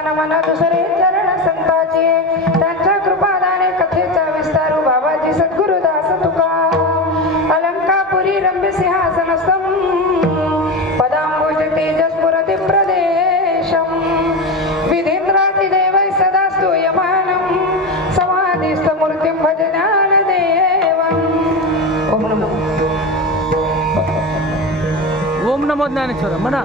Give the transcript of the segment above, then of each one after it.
मन दुसरे चरण संताचे त्यांच्या कृपादाने कथेचा विस्तारू बाबाजी सद्गुरुदास तुका अलंकापुरी रम्य सिंहासनस्थं पदांबुज तेजस्फुरति प्रदेशं विधीन्द्रातिदेवै सदा स्तूयमानं समाधिस्थमूर्तिं भज ज्ञानदेवम्। ओम नमो ज्ञानेश्वर म्हणा।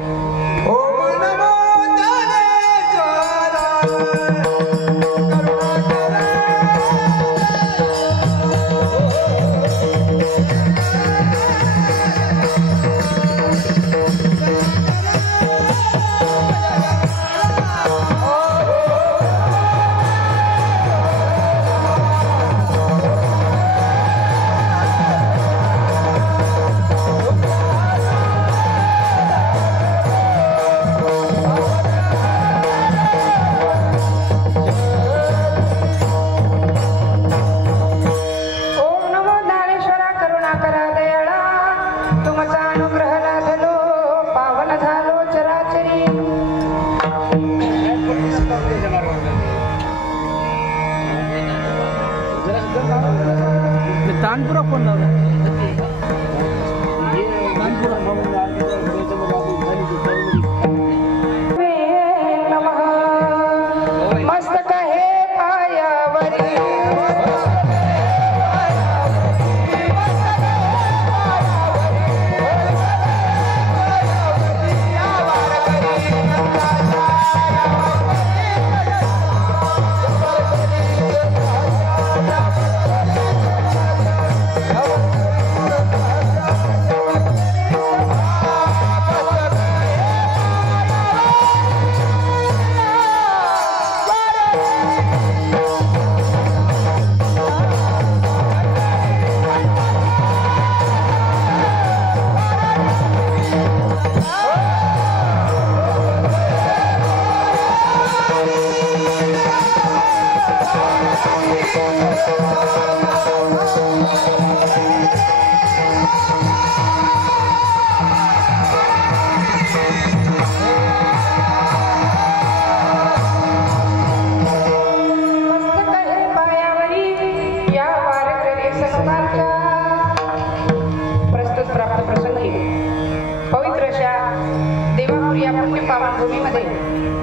तानपुरा फोन लावला मस्तक हे पायावरी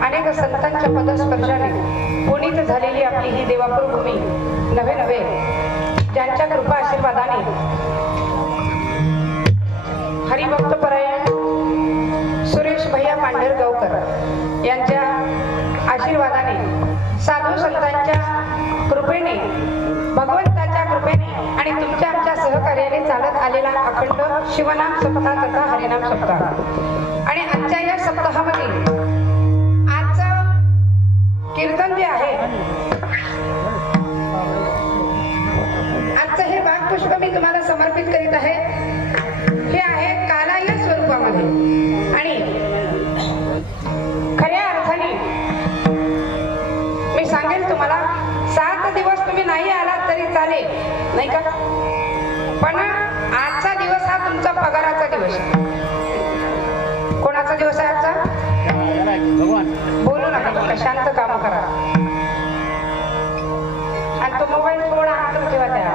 अनेक संतांच्या पदस्पर्शाने पुनीत झालेली आपली ही देवापूर भूमी नवे नवे ज्यांच्या कृपा आशीर्वादाने हरिभक्त परायण सुरेश भैया पांढरगावकर यांच्या आशीर्वादाने साधू संतांच्या कृपेने भगवंताच्या कृपेने आणि तुमच्या आमच्या सहकार्याने चालत आलेला अखंड शिवनाम सप्ताह तथा हरिनाम सप्ताह आणि आजच्या या सप्ताहामध्ये कीर्तन जे आहे आजचं हे बागपुष्प मी तुम्हाला समर्पित करीत आहे। हे आहे कालाय स्वरूपामध्ये आणि खऱ्या अर्थाने मी सांगेल तुम्हाला 7 दिवस तुम्ही नाही आलात तरी चालेल नाही का, पण आजचा दिवस हा तुमचा पगाराचा दिवस। कोणाचा दिवस आहे आजचा? बोलू नका, शांत काम करा आणि तो मोबाईल थोडा हातात ठेवा त्या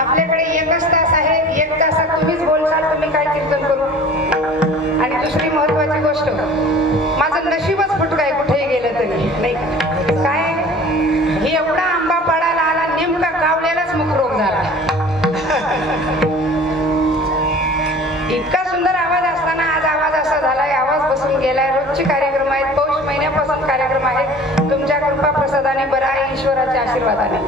आपल्याकडे 1 तास आहे। 1 तासात तुम्हीच बोलसाल तर मी काय कीर्तन करू। आणि दुसरी महत्वाची गोष्ट, माझं नशीबच फुटकाय कुठेही गेलं तरी नाही काय, हे एवढा आंबा पडायला आला नेमका कावल्यालाच मुखरोग झाला। इतका सुंदर आवाज असताना आज आवाज असा झालाय, आवाज बसून गेलाय। रोजचे कार्यक्रम आहेत, पौष महिन्यापासून कार्यक्रम आहेत, तुमच्या कृपा प्रसादाने बरं आहे, ईश्वराच्या आशीर्वादाने।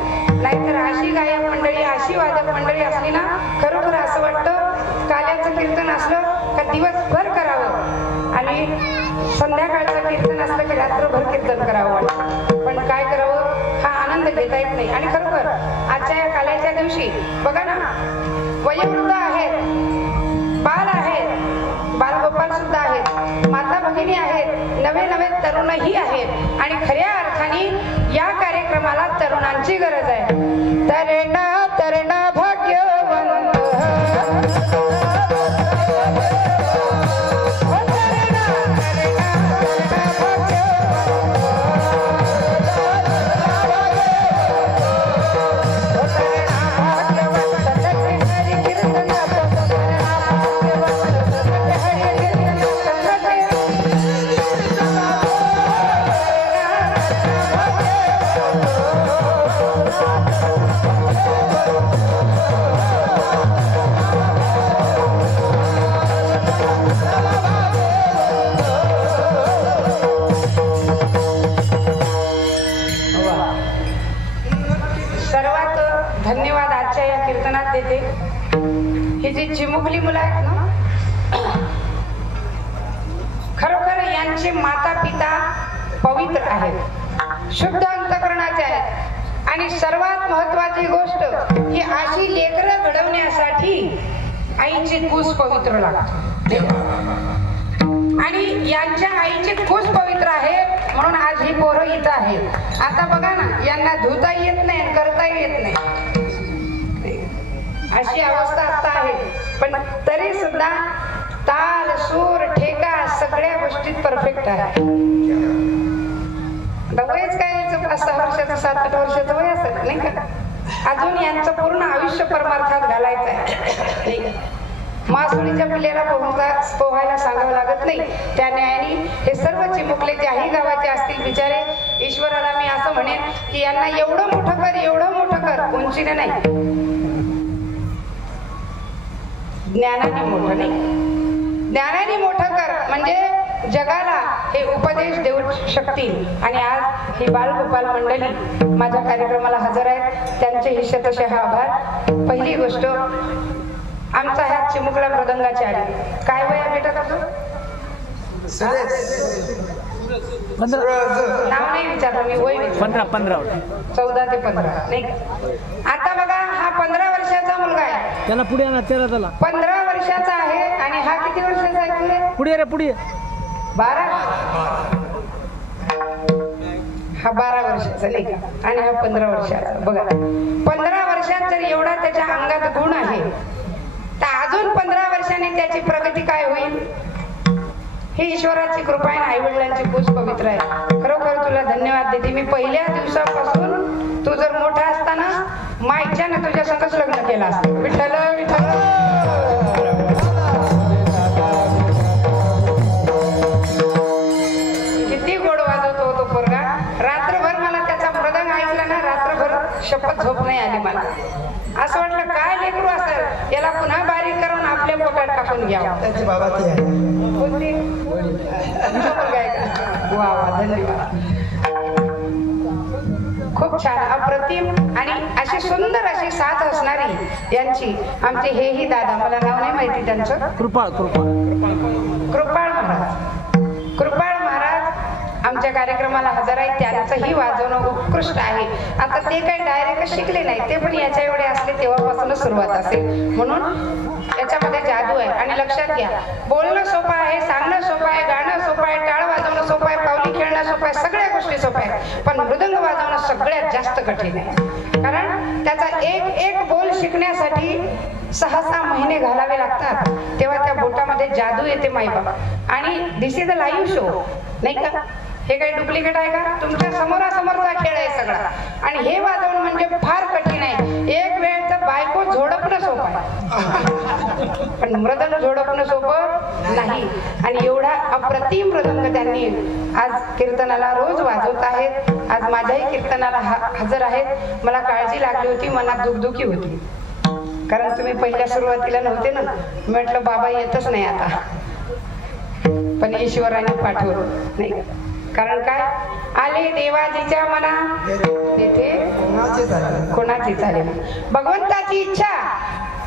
नाहीतर अशी गायक मंडळी अशी वादक मंडळी असली ना, खरोखर असं वाटतं काल्याचं कीर्तन असलं का दिवसभर करावं आणि संध्याकाळचं कीर्तन असलं की रात्रभर कीर्तन करावं वाटतं। पण काय करावं, हा आनंद घेता येत नाही। आणि खरोखर आजच्या या काल्याच्या दिवशी बघा ना, वयोवृद्ध आहेत, बाल आहेत, बालगोपाल सुद्धा आहेत, माता भगिनी आहेत, नवे नवे तरुणही आहेत आणि खऱ्या अर्थाने या कार्यक्रमाला तरुणांची गरज आहे। तरणा तरणा भाग्यवंत चिमुकली मुलं आहेत ना, खरोखर यांचे माता पिता पवित्र आहेत, शुद्ध अंतःकरणाचे आहेत. आणि सर्वात महत्वाची गोष्ट ही अशी लेकरं घडवण्यासाठी आईची कूस पवित्र लागते. आणि यांच्या आईची कूस पवित्र आहे म्हणून आज ही पोरं इथं आहेत. आता बघा ना, यांना धुता येत नाही, करता येत नाही, अशी अवस्था आता आहे. पण तरी सुद्धा ताल, सूर, ठेका सगळ्या गोष्टीत परफेक्ट आहे. वयच काय 5-6 वर्षाचं, 7-8 वर्षाचं वय असेल नाही का. अजून यांचं पूर्ण आयुष्य परमार्थात घालायचं आहे. मासुळीच्या पिल्ल्याला पोहायला सांगावं लागत नाही. त्या न्यायाने हे सर्व चिमुकले ज्याही गावाचे असतील बिचारे, ईश्वराला मी असं म्हणेन की यांना एवढं मोठं कर, एवढं मोठं कर, उंचीने नाही, ज्ञानाने मोठं नाही, ज्ञानाने मोठं कर, म्हणजे जगाला हे उपदेश देऊ शकतील. आणि आज ही बालगोपाल मंडळी माझ्या कार्यक्रमाला हजर आहेत, त्यांचे ही शतशः आभार. पहिली गोष्ट, आमचा ह्या चिमुकला मृदंगाचे आले. काय वय आहे बेटा तुझं? 15 नाव नाही विचारलं मी, वय विचारलं. 15 14 ते 15 नाही. आता बघा, हा 15 वर्षाचा मुलगा आहे, त्याला पुढे आणा, त्याला 15 वर्षाचा आहे. आणि हा किती वर्षाचा आहे तुझे? पुढे रे, पुढे 12. हा 12 वर्षाचा नाही का, आणि हा 15 वर्षाचा. बघा, 15 वर्षात जर एवढा त्याच्या अंगात गुण आहे, तर अजून 15 वर्षांनी त्याची प्रगती काय होईल? ही ईश्वराची कृपा आहे, आई वडिलांची कूस पवित्र आहे. खरोखर तुला धन्यवाद देते मी. पहिल्या दिवसापासून तू जर मोठा असताना माईच्यानं तुझ्या संगच लग्न केलं असतं. विठ्ठल विठ्ठल. किती गोड वाजवतो तो पोरगा. रात्रभर मला त्याचा मृदंग ऐकला ना, रात्रभर शपथ झोप नाही आली मला. असं वाटलं काय लेकरू असेल, याला पुन्हा बारीक करून आपल्या पोटात टाकून घ्यावं. त्याची बाबा ती आहे. कोणती? मुलगा आहे का? वा वा, धन्यवाद. खूप छान, अप्रतिम. आणि अशी सुंदर अशी साथ असणारी यांची आमचे हेही दादा, मला नाव नाही माहिती त्यांचं, कृपाळ महाराज आमच्या कार्यक्रमाला हजर आहे. त्यांचंही वाजवणं उत्कृष्ट आहे. आता ते काही डायरेक्ट शिकले नाही, ते पण याच्या एवढे असले तेव्हापासूनच सुरुवात असेल, म्हणून याच्यामध्ये जादू आहे. आणि लक्षात घ्या, बोलणं सोपं आहे, सांगणं सोपं आहे, गाणं सोपं आहे, टाळ वाजवणं सोपं आहे, पावली खेळणं सोपं आहे, सगळ्या गोष्टी सोप्या आहेत. पण मृदंग वाजवणं सगळ्यात जास्त कठीण आहे. कारण त्याचा एक बोल शिकण्यासाठी 6-6 महिने घालावे लागतात. तेव्हा त्या बोटामध्ये जादू येते माईबाबा. आणि दिस इज अ लाईव्ह शो नाही का, हे काही डुप्लिकेट आहे का? तुमच्या समोरासमोरचा खेळ आहे सगळा. आणि हे वाजवणं म्हणजे फार कठीण आहे. एक वेळ तर बायको झोडपणं सोपं आहे, पण मृदंग झोडपणं सोपं नाही. आणि एवढा अप्रतिम मृदंग त्यांनी आज कीर्तनाला रोज वाजवत आहेत. आज माझ्याही कीर्तनाला हजर आहेत. मला काळजी लागली होती, मनात दुखदुखी होती, कारण तुम्ही पहिल्या सुरुवातीला नव्हते ना. म्हटलं बाबा येतच नाही आता, पण ईश्वराने पाठवलं नाही का. कारण काय, आले देवाजीच्या मना तेथे कोणाची चालेल. भगवंताची इच्छा.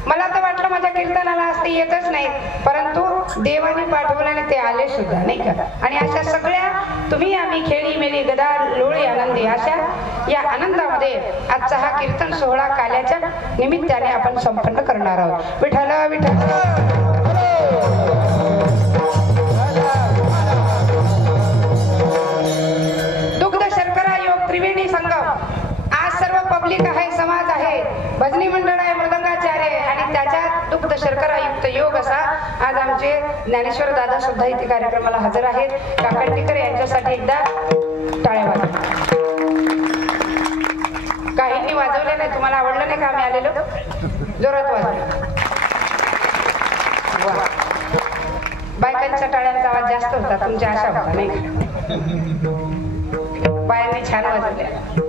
मला तर वाटलं माझ्या कीर्तनाला असते येतच नाही, परंतु देवाने पाठवल्याने ते आले सुद्धा नाही का. आणि अशा सगळ्या तुम्ही आम्ही खेळी मेली गदा लोळी आनंदी, अशा या आनंदामध्ये आजचा हा कीर्तन सोहळा काल्याच्या निमित्ताने आपण संपन्न करणार आहोत. विठ्ठल विठ्ठल. त्रिवेणी संगम. आज सर्व पब्लिक आहे, समाज आहे, भजनी मंडळ आहे, मृदंगाचार्य, आणि त्याच्यात दुग्ध शर्करायुक्त योग असा आज आमचे ज्ञानेश्वर दादा सुद्धा इथे कार्यक्रमाला हजर आहेत. काकंडीकर यांच्यासाठी एकदा टाळ्या वाजवा. काहींनी वाजवले नाही, तुम्हाला आवडलं नाही का आम्ही आलेलो? जोरात वाजले. बायकांच्या टाळ्यांचा आवाज जास्त होता, तुमच्या आशा होता नाही का? बायांनी छान वाजवल्या,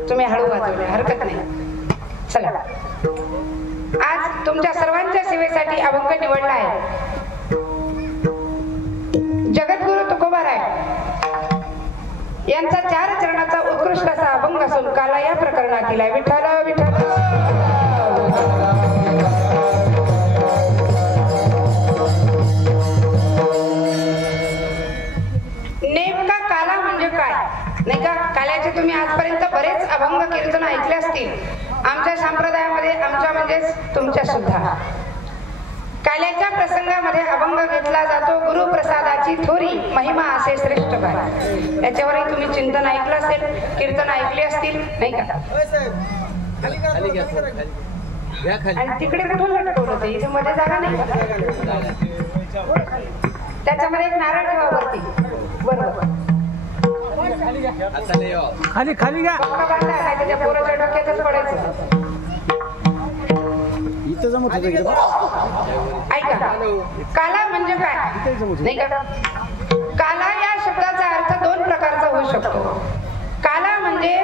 तुम्ही हळू वाजवल्या, हरकत नाही. चला, आज तुमच्या सर्वांच्या सेवेसाठी अभंग निवडला आहे. जगद्गुरु तुकोबाराय यांचा 4 चरणाचा उत्कृष्ट असा अभंग असून काला या प्रकरणातील आहे. विठ्ठल विठ्ठल. नाही का? काल्याचे तुम्ही आजपर्यंत बरेच अभंग कीर्तन ऐकले असतील. आमच्या संप्रदायामध्ये, आमच्या म्हणजेच तुमच्या सुद्धा, काल्याच्या प्रसंगामध्ये अभंग घेतला जातो. गुरुप्रसादाची थोरी महिमा असे श्रेष्ठ काय. याच्यावरही तुम्ही चिंतन ऐकलं असेल, कीर्तन ऐकले असतील, नाही का? आणि तिकडे कुठून लटकवलं होतं? इथे मध्ये जागा नाही का? त्याच्यामध्ये एक नारळ ठेवा वरती. बरोबर, खाली खाली घ्या. त्याच्या पोराच्या डोक्यातच पडायचं. इथं जमत होतं. ऐका, काला म्हणजे काय, नाही का? काला या शब्दाचा अर्थ दोन प्रकारचा होऊ शकतो. काला म्हणजे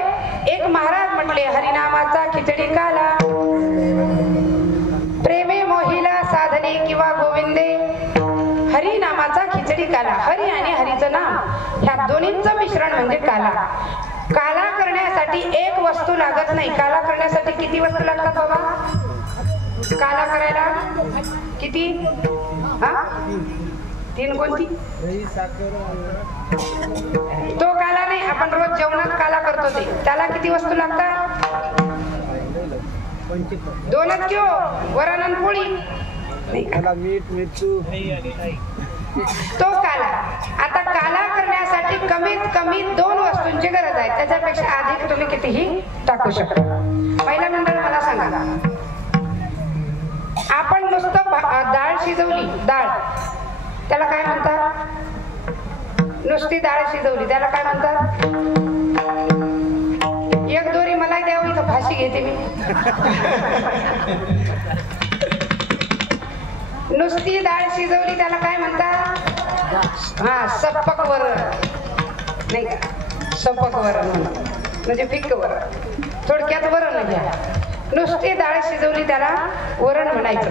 एक महाराज म्हटले, हरिनामाचा खिचडी काला, प्रेमे मोहिला साधने किंवा गोविंदे, हरी नामाचा खिचडी काला. हरी आणि हरीचं नाम ह्या दोन्हींचं मिश्रण म्हणजे काला. काला करण्यासाठी एक वस्तू लागत नाही. काला करण्यासाठी किती वस्तू लागतात बाबा? काला करायला किती? हा, 3. कोणती? तो काला नाही, आपण रोज जेवणात काला करतो ते, त्याला किती वस्तू लागतात? 2च किंवा वरण आणि पोळी, मीठ मिरचू, तो काला. आता काला करण्यासाठी कमीत कमी 2 वस्तूंची गरज आहे. त्याच्यापेक्षा अधिक तुम्ही कितीही टाकू शकता. पहिला मंडळ मला सांगा, आपण नुसतं डाळ शिजवली, डाळ, त्याला काय म्हणतात? नुसती डाळ शिजवली, त्याला काय म्हणतात? एक दोरी मला द्यावं, इथं फाशी घेते मी. नुसती डाळ शिजवली त्याला काय म्हणतात? हा, सपक वरण, नाही का? सपक वरण म्हणजे फिक्क वरण, थोडक्यात वरण घ्या. नुसती डाळ शिजवली त्याला वरण म्हणायचं.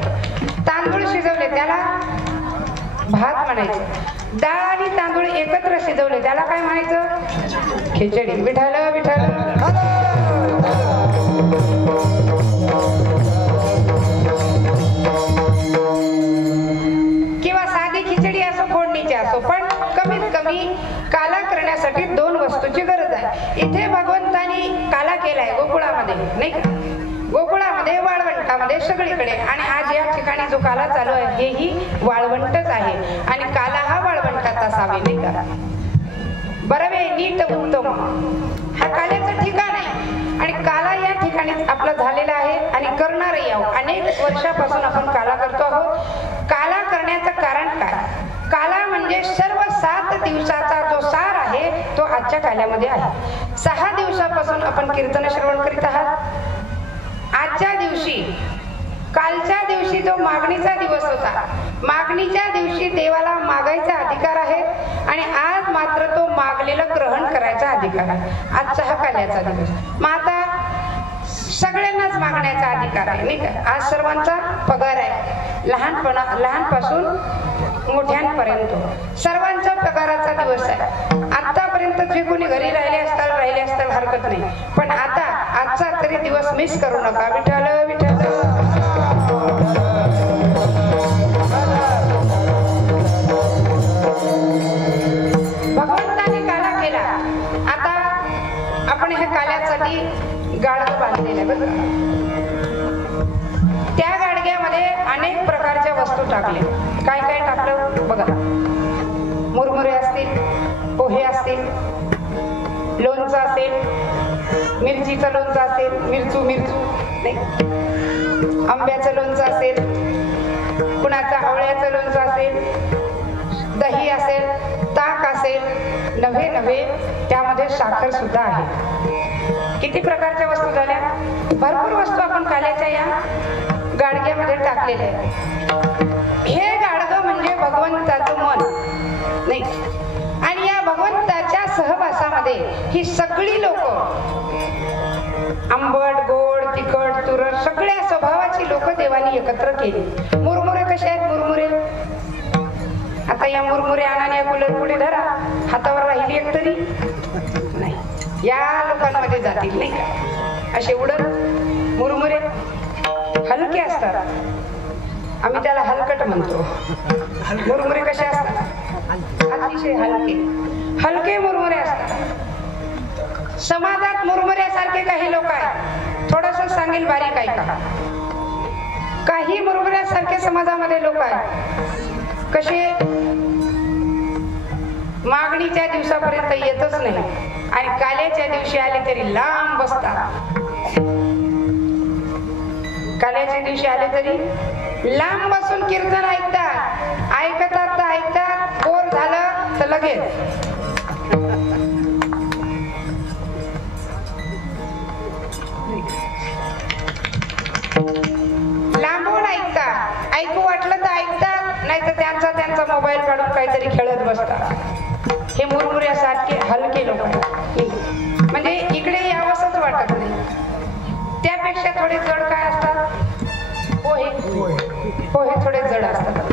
तांदूळ शिजवले त्याला भात म्हणायचं. डाळ आणि तांदूळ एकत्र शिजवले त्याला काय म्हणायचं? खिचडी. विठ्ठल विठ्ठल. किंवा साधी खिचडी असो, फोडणीची असो, पण कमीत कमी काला करण्यासाठी 2 वस्तूची गरज आहे. इथे भगवंतानी काला केलाय गोकुळामध्ये, नाही का? गोकुळामध्ये, वाळवंटामध्ये, सगळीकडे. आणि आज या ठिकाणी जो काला चालू आहे हेही वाळवंटच आहे. आणि काला हा वाळवंटात असावे, नाही का? बरवे नीट उत्तम हा काल्याचं ठिकाण आहे. आणि काला या ठिकाणी आपला झालेला आहे आणि करणारही आहोत. अनेक वर्षापासून आपण काला करतो आहोत. काला करण्याचं कारण काय? काला म्हणजे सर्व 7 दिवसाचा जो सार आहे तो आजच्या काल्यामध्ये आहे. 6 दिवसापासून आपण कीर्तन श्रवण करीत आहात. आजच्या दिवशी, कालच्या दिवशी जो मागणीचा दिवस होता, मागणीच्या दिवशी देवाला मागायचा अधिकार आहे आणि आज मात्र तो मागलेलं ग्रहण करायचा अधिकार आहे. आजचा हा काल्याचा दिवस. मग आता सगळ्यांनाच मागण्याचा अधिकार आहे, नाही का? आज सर्वांचा पगार आहे, लहानपासून मोठ्यांपर्यंत सर्वांचा पगाराचा दिवस आहे. आतापर्यंत जे कोणी घरी राहिले असताल हरकत नाही, पण आता आजचा तरी दिवस मिस करू नका. विठ्ठल विठ्ठल. भगवंताने काला केला. आता आपण हे काल्यासाठी गाडगं बांधलेलं आहे बघा. त्या गाडग्यामध्ये अनेक प्रकारच्या वस्तू टाकल्या. काय काय टाकलं बघा. मुरमुरे असतील, पोहे असतील, लोणचं असेल, मिरचीचं लोणचं असेल, मिरचू नाही, आंब्याचं लोणचं असेल, कुणाचं आवळ्याचं लोणचं असेल, दही असेल, ताक असेल, नव्हे त्यामध्ये साखर सुद्धा आहे. किती प्रकारच्या वस्तू झाल्या? भरपूर वस्तू आपण काल्याच्या या गाडग्यामध्ये टाकलेल्या आहेत. हे गाडगं म्हणजे भगवंताचं मन, नाही. आणि या भगवंताच्या सहवासामध्ये ही सगळी लोक, आंबट, गोड, तिखट, तुरट, सगळ्या स्वभावाची लोक देवानी एकत्र केली. मुरमुरे कसे आहेत? मुरमुरे आता या मुरमुरे आणा, या कुलर पुढे धरा, हातावर राहिली एक तरी नाही, या लोकांमध्ये जातील, नाही का? असे उडत मुरमुरे हलके असतात, आम्ही त्याला हलकट म्हणतो. मुरमुरे कसे असतात? अतिशय हलके मुरमुरे असतात. समाजात मुरमुऱ्यासारखे काही लोक आहेत. थोडस सांगेल बारीक ऐका. काही मुरमुऱ्यासारखे समाजामध्ये लोक आहेत. कसे? मागणीच्या दिवसापर्यंत येतच नाही आणि काल्याच्या दिवशी आले तरी लांब बसतात. काल्याच्या दिवशी आले तरी लांब बसून कीर्तन ऐकतात. ऐकतात तर ऐकतात, बोर झालं तर लगेच लांबून ऐकतात. ऐकू वाटलं तर ऐकतात, नाही तर त्यांचा मोबाईल काढून काहीतरी खेळत बसतात. हे मुरमुऱ्यासारखे हलके लोक आहेत. म्हणजे इकडे यावंसच वाटत नाही. त्यापेक्षा थोडे जड काय असतात? पोहे. पोहे थोडे जड असतात.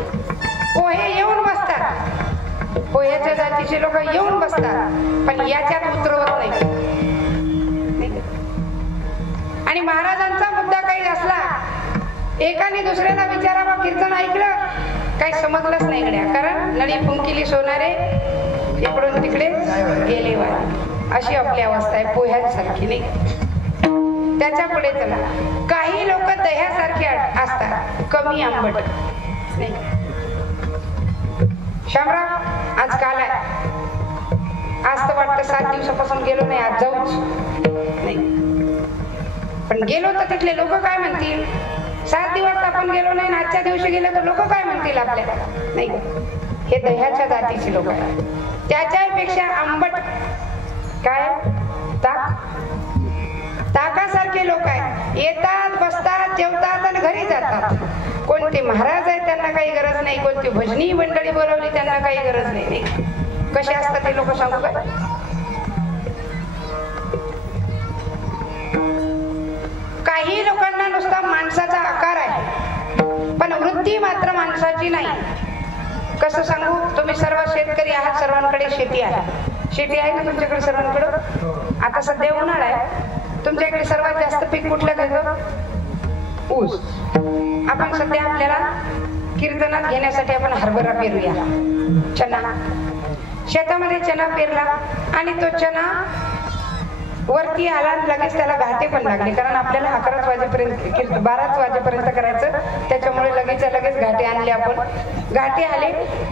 पोहे येऊन बसतात. पोह्याच्या जातीचे लोक येऊन बसतात, पण याच्यात उतरवत नाही. आणि महाराजांचा मुद्दा काही असला, एकाने दुसऱ्याला विचारावा, कीर्तन ऐकलं? काही समजलंच नाही गड्या. कारण नळी फुंकिली सोनारे इकडून तिकडे गेले वारे. अशी आपली अवस्था आहे पोह्यांसारखी. नाही, त्याच्या पुढे चला. काही लोक दह्यासारखे असतात, कमी आंबट. नाही, शामराव आज काल आहे. आज तर वाटतं 7 दिवसापासून गेलो नाही, आज जाऊच नाही. पण गेलो तर तिथले लोक काय म्हणतील? 7 दिवस आपण गेलो नाही, आजच्या दिवशी गेले तर लोक काय म्हणतील आपल्याला? नाही, हे दह्याच्या जातीचे लोक आहेत. त्याच्यापेक्षा आंबट काय? ताकासारखे लोक आहेत. येतात, बसतात, जेवतात आणि घरी जातात. कोणते महाराज आहेत त्यांना काही गरज नाही, कोणती भजनी मंडळी बोलावली त्यांना काही गरज नाही. कसे असतात ते लोक सांगू काय? काही लोकांना नुसता माणसाचा आकार आहे, पण वृत्ती मात्र माणसाची नाही. कसं सांगू? तुम्ही सर्व शेतकरी आहात, सर्वांकडे शेती आहे. शेती आहे ना तुमच्याकडे सर्वांकडे? आता सध्या उन्हाळा आहे. तुमच्याकडे सर्वात जास्त पीक कुठलं घेतो? ऊस. आपण सध्या आपल्याला कीर्तनात घेण्यासाठी आपण हरभरा पेरूया, चना. शेतामध्ये चना पेरला आणि तो चना वरती आला, लगेच त्याला घाटे पण लागले. कारण आपल्याला 11 वाजेपर्यंत 12 वाजेपर्यंत करायचं, त्याच्यामुळे लगेच घाटे आणले आपण. घाटे आले,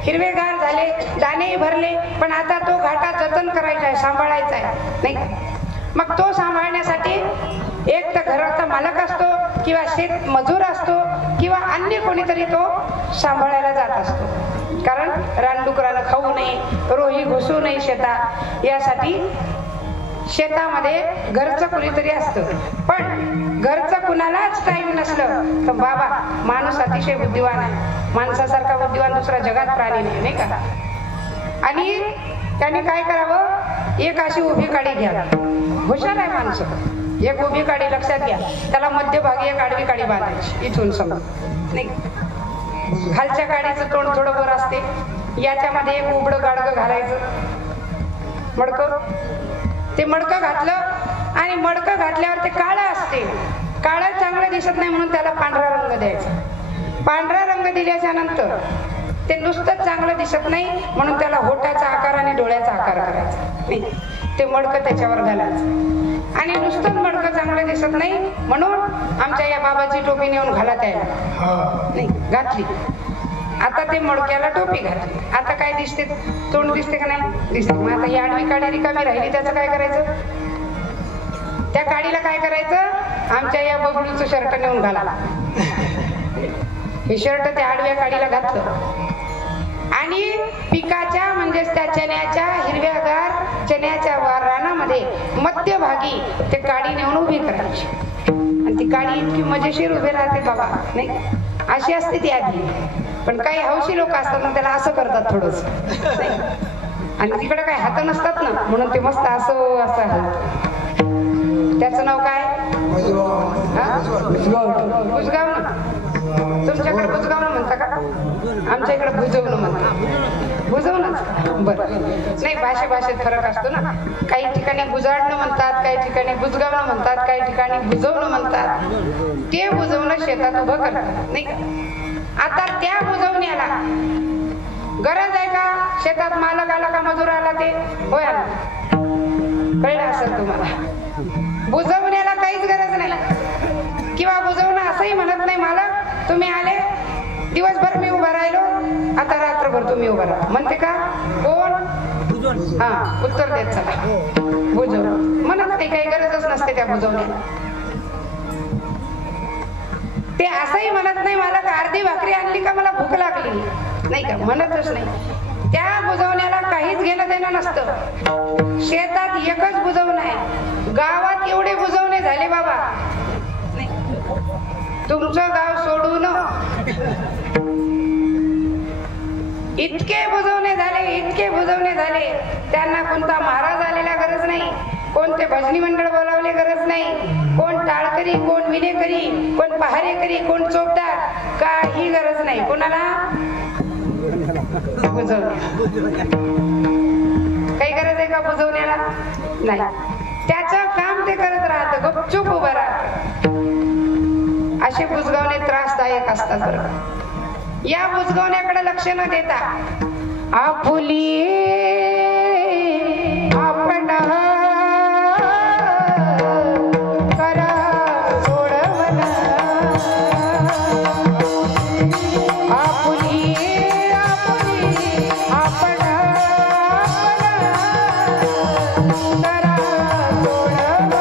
हिरवेगार झाले, दाणेही भरले. पण आता तो घाटा जतन करायचा आहे, सांभाळायचा आहे. नाही, मग तो सांभाळण्यासाठी एक तर घराचा मालक असतो, किंवा शेत मजूर असतो, किंवा अन्य कोणीतरी तो सांभाळायला जात असतो. कारण रानडुकराला खाऊ नये, रोही घुसू नये शेतात, यासाठी शेतामध्ये घरचं कुणीतरी असतं. पण घरचं कुणालाच टाइम नसलं तर बाबा, माणूस अतिशय बुद्धिवान आहे. माणसासारखा बुद्धिवान दुसरा जगात प्राणी नाही का? आणि त्याने काय करावं? एक अशी उभी काडी घ्या. हुशार आहे माणसं. एक उभी काडी लक्षात घ्या, त्याला मध्यभागी एक आडवी काडी बांधायची इथून समोर. नाही, खालच्या काडीचं तोंड थोडं वर असते, याच्यामध्ये एक उबडं गाडगं घालायचं, मडकं. ते मडकं घातलं आणि मडकं घातल्यावर ते काळं असते. काळं चांगलं दिसत नाही म्हणून त्याला पांढरा रंग द्यायचा. पांढरा रंग दिल्याच्या नंतर ते नुसतंच चांगलं दिसत नाही म्हणून त्याला होठाचा आकार आणि डोळ्याचा आकार करायचा. नाही, ते मडकं त्याच्यावर घालायचं. आणि नुसतंच मडकं चांगलं दिसत नाही म्हणून आमच्या या बाबाची टोपी नेऊन घाला त्याला. नाही, घातली. आता ते मडक्याला टोपी घातली. आता काय दिसते? तोंड दिसते का नाही? दिसते. मग आता ही आडवी काडी रिकामी राहिली, त्याचं काय करायचं? त्या काडीला काय करायचं? आमच्या या बबलूचं शर्ट नेऊन घाला. हे शर्ट त्या आडव्या काडीला घातलं आणि पिकाच्या म्हणजेच त्या चण्याच्या हिरव्यागार चण्याच्या रानामध्ये मध्यभागी ते काडी नेऊन उभी करायची. आणि ती काडी इतकी मजेशीर उभी राहते बाबा. नाही, अशी असते ती आधी. पण काही हौशी लोक असतात ना, त्याला असं करतात थोडस. आणि तिकडे काही हात नसतात ना, म्हणून ते मस्त असं हलतं. त्याचं नाव काय? बुजगाव ना. तुमच्याकडे बुजगावणं म्हणता का? आमच्या इकडे भुजवणं म्हणतात. भुजवणंच बरं. नाही, भाषेत फरक असतो ना. काही ठिकाणी बुजाडणं म्हणतात, काही ठिकाणी बुजगावणं म्हणतात, काही ठिकाणी भुजवणं म्हणतात. ते बुजवणं शेतात उभं करतात. नाही, आता त्या बुजवण्याला गरज आहे का? शेतात मालक आला का मजूर आला ते होय आला. कळलं असेल तुम्हाला. बुजवण्याला काहीच गरज नाही किंवा बुजवणं असंही म्हणत नाही मालक. तुम्ही आले दिवसभर मी उभा राहिलो, आता रात्रभर तुम्ही उभा राहा म्हणते का कोण? हा उत्तर देत चला बुजव म्हणत नाही, काही गरजच नसते त्या बुजवण्याला. ते असंही म्हणत नाही मला का अर्धी भाकरी आणली का मला भूक लागली, नाही का, म्हणतच नाही. त्या बुजवण्याला काहीच घेणं देणं नसतं. शेतात एकच बुजवणं आहे, गावात एवढे बुजवणे झाले बाबा. तुमचं गाव सोडून इतके बुजवणे झाले, इतके बुजवणे झाले. त्यांना कोणता महाराज आलेला गरज नाही, कोणते भजनी मंडळ बोलावले गरज नाही, कोण टाळकरी, कोण विनेकरी, कोण पहारेकरी, कोण चोपदार, काही गरज नाही. कोणाला बुजवण्या काही गरज आहे का बुजवण्याला? नाही. त्याचं काम ते करत राहत, गपचूप उभं राहत. असे बुजगावणे त्रासदायक असतात बरं. या बुजगावण्याकडे लक्ष न देता आपुली आपण करा सोडवण, आपुली आपुली आपण करा सोडवण.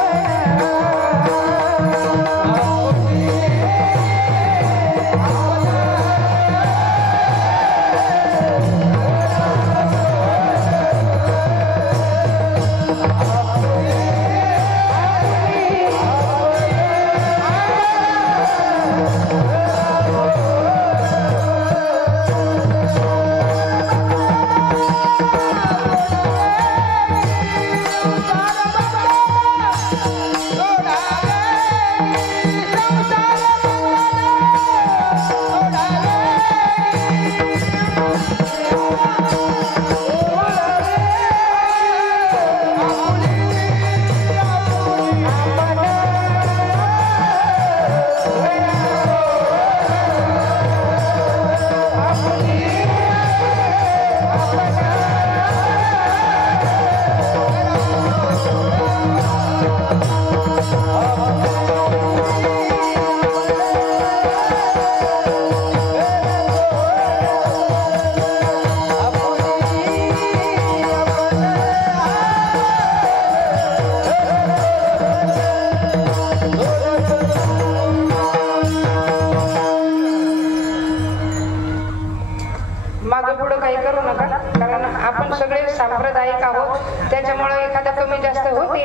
मागे पुढं काही करू नका, कारण आपण सगळे सांप्रदायिक आहोत. त्याच्यामुळे एखादा कमी जास्त होते.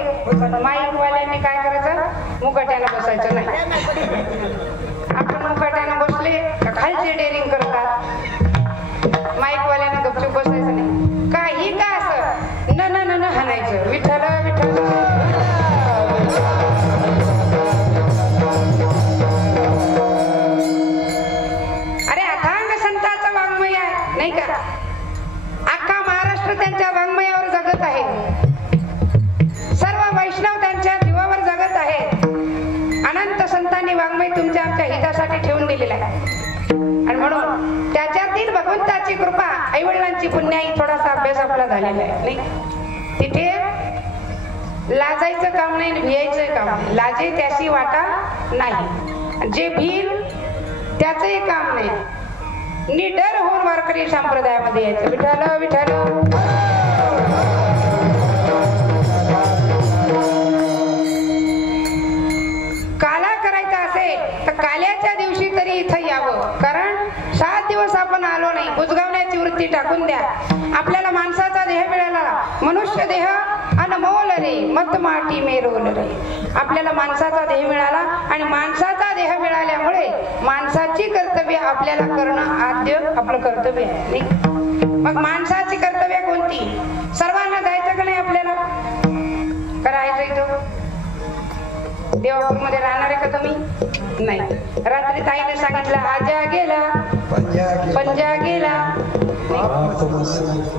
माईक वाल्यांनी काय करायचं, मुकाट्यानं बसायचं नाही. आपण मुकाट्यानं बसले खालचे डेअरिंग करतात. माईक वाल्यानं गपचूप बसायचं नाही. काही का असं न न न हाणायचं, विठ्ठल विठ्ठल. नाही का, अख्खा महाराष्ट्र त्यांच्या वाङ्मयावर जगत आहे. सर्व वैष्णव त्यांच्या जीवावर जगत आहे. अनंत संतांनी वाङ्मय तुमच्या आमच्या हितासाठी ठेवून दिलेला आहे. आणि म्हणून त्याच्यातील भगवंताची कृपा, आईवडिलांची पुण्याई, थोडासा अभ्यास आपला झालेला आहे. नाही तिथे लाजायचं काम नाही, भियायचं काम नाही. लाजे त्याशी वाटा नाही, जे भील त्याचंही काम नाही. निडर होऊन वारकरी संप्रदायामध्ये यायचं. विठ्ठल विठ्ठल. काला करायचा असेल तर काल्याच्या दिवशी तरी इथं यावं, कारण 7 दिवस आपण आलो नाही. बुजगावण्याची वृत्ती टाकून द्या. आपल्याला माणसाचा देह मिळाला, मनुष्य देह अनमोल रे, मत माटी मेरोल रे. आपल्याला माणसाचा देह मिळाला आणि माणसाचा देह मिळाल्यामुळे माणसाची कर्तव्य आपल्याला करणं आद्य आपलं कर्तव्य आहे. मग माणसाची कर्तव्य कोणती? सर्वांना जायचं का नाही आपल्याला? करायचं इथं देवापूरमध्ये राहणार आहे का तुम्ही? नाही. रात्री ताईने सांगितलं आजा गेला पंजा गेला,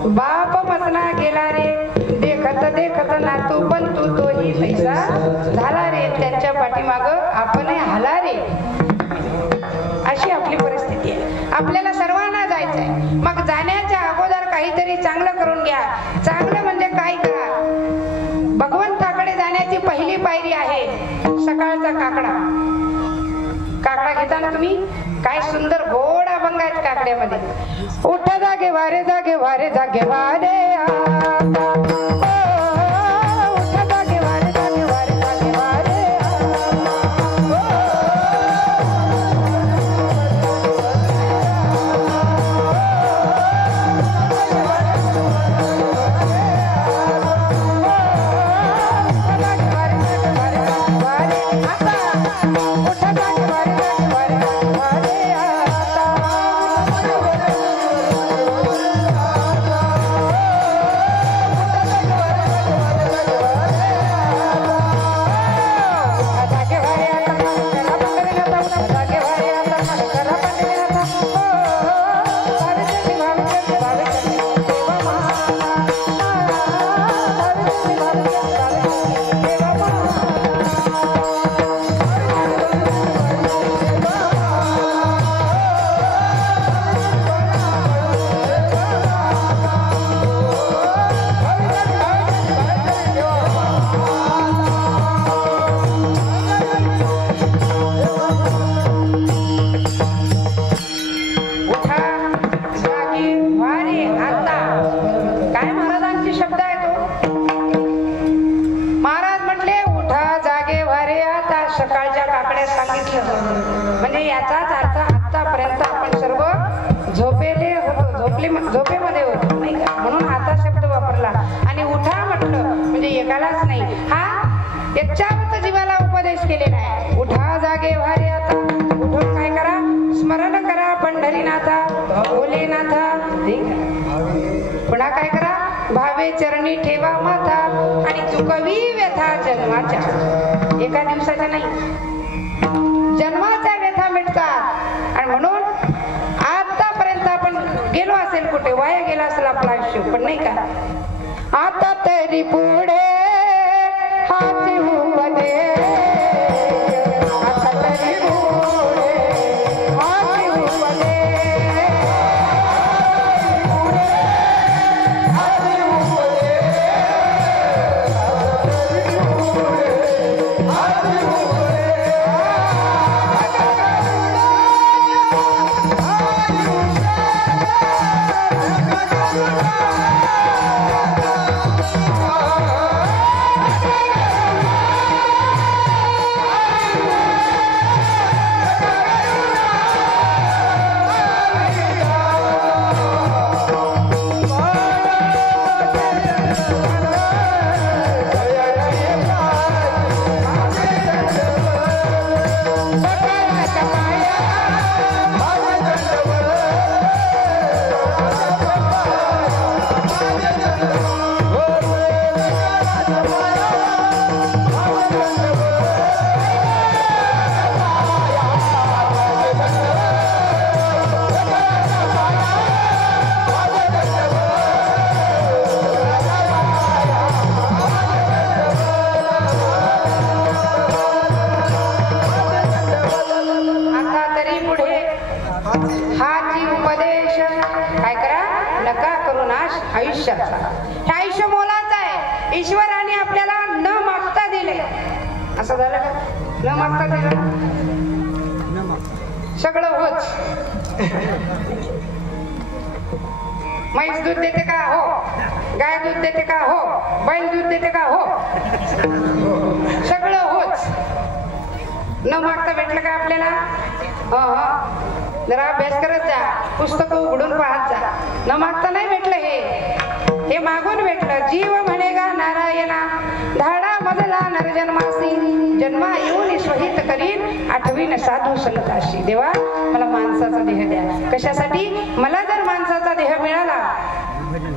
बाप मसना गेला रे. देखत देखत नातू पण तोही पैसा झाला रे. त्यांच्या पाठीमाग आपणही हाला रे. अशी आपली परिस्थिती आहे. आपल्याला सर्वांना जायचं आहे. मग जाण्याच्या अगोदर काहीतरी चांगलं करून घ्या. चांगलं म्हणजे काय करा, भगवंत पायरी आहे सकाळचा काकडा. काकडा घेता ना तुम्ही, काय सुंदर गोड अभंग आहेत काकड्यामध्ये. उठा जागे वारे जागे वारे जागे वारे आता. उठा जागे वारे जागे वारे जागे वारे म्हणजे याचाच अर्थ आतापर्यंत आपण सर्व झोपेले होतो, झोपेमध्ये होतो नाही का, म्हणून आता शब्द वापरला. आणि उठा म्हटलं म्हणजे एकालाच नाही, हा यच्चावत जीवाला उपदेश केलेला आहे. उठा जागे वारे आता. उठून काय करा, स्मरण करा पंढरीनाथा भोलेनाथा. पुन्हा काय करा, भावे चरणी ठेवा माथा आणि चुकवी व्यथा जन्माच्या. एका दिवसाच्या नाही, जन्माच्या व्यथा मिटतात. आणि म्हणून आतापर्यंत आपण गेलो असेल कुठे, वाया गेला असेल आपलं आयुष्य, पण नाही का, आता तरी पुढे हाती उपदेश. आता तरी पुढे हाती उपदेश. आयुष्याचा. हे आयुष्य मोलाचं आहे. ईश्वराने आपल्याला न मागता दिले. असं झालं का, न मागता दिलं सगळं होच. म्हैस दूध देते का, हो. गाय दूध देते का, हो. बैल दूध देते का, हो. सगळं होच. न मागता भेटलं का आपल्याला. जरा अभ्यास करत जा, पुस्तकं उघडून पाहत जा. न मागता नाही भेटलं, हे मागून भेटलं. जीव म्हणेगा नारायणा धाडा मधला नरजन्मासी जन्मा येऊन स्वहित करीन आठवीन साधू संताशी. देवा मला माणसाचा देह द्या. कशासाठी, मला जर माणसाचा देह मिळाला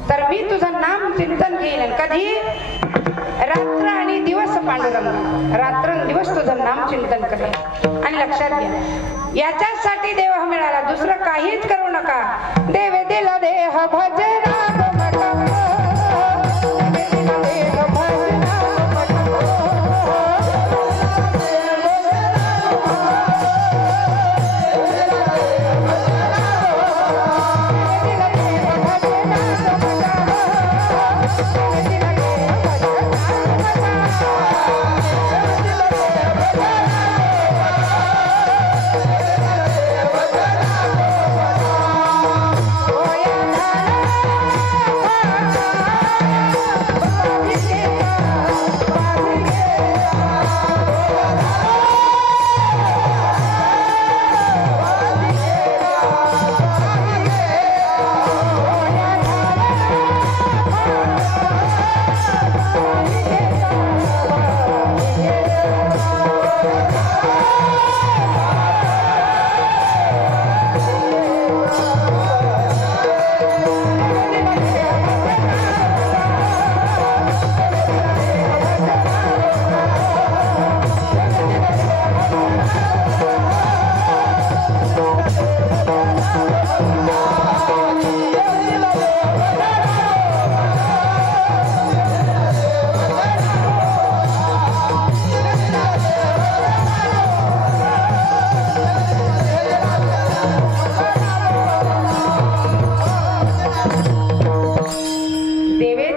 तर मी तुझं नाम चिंतन केलं. कधी, रात्र आणि दिवस पांडुरंग, रात्रंदिवस तुझं नाम चिंतन करेल. आणि लक्षात घ्या, याच्यासाठी देह मिळाला, दुसरं काहीच करू नका. देवे दिला देह भजना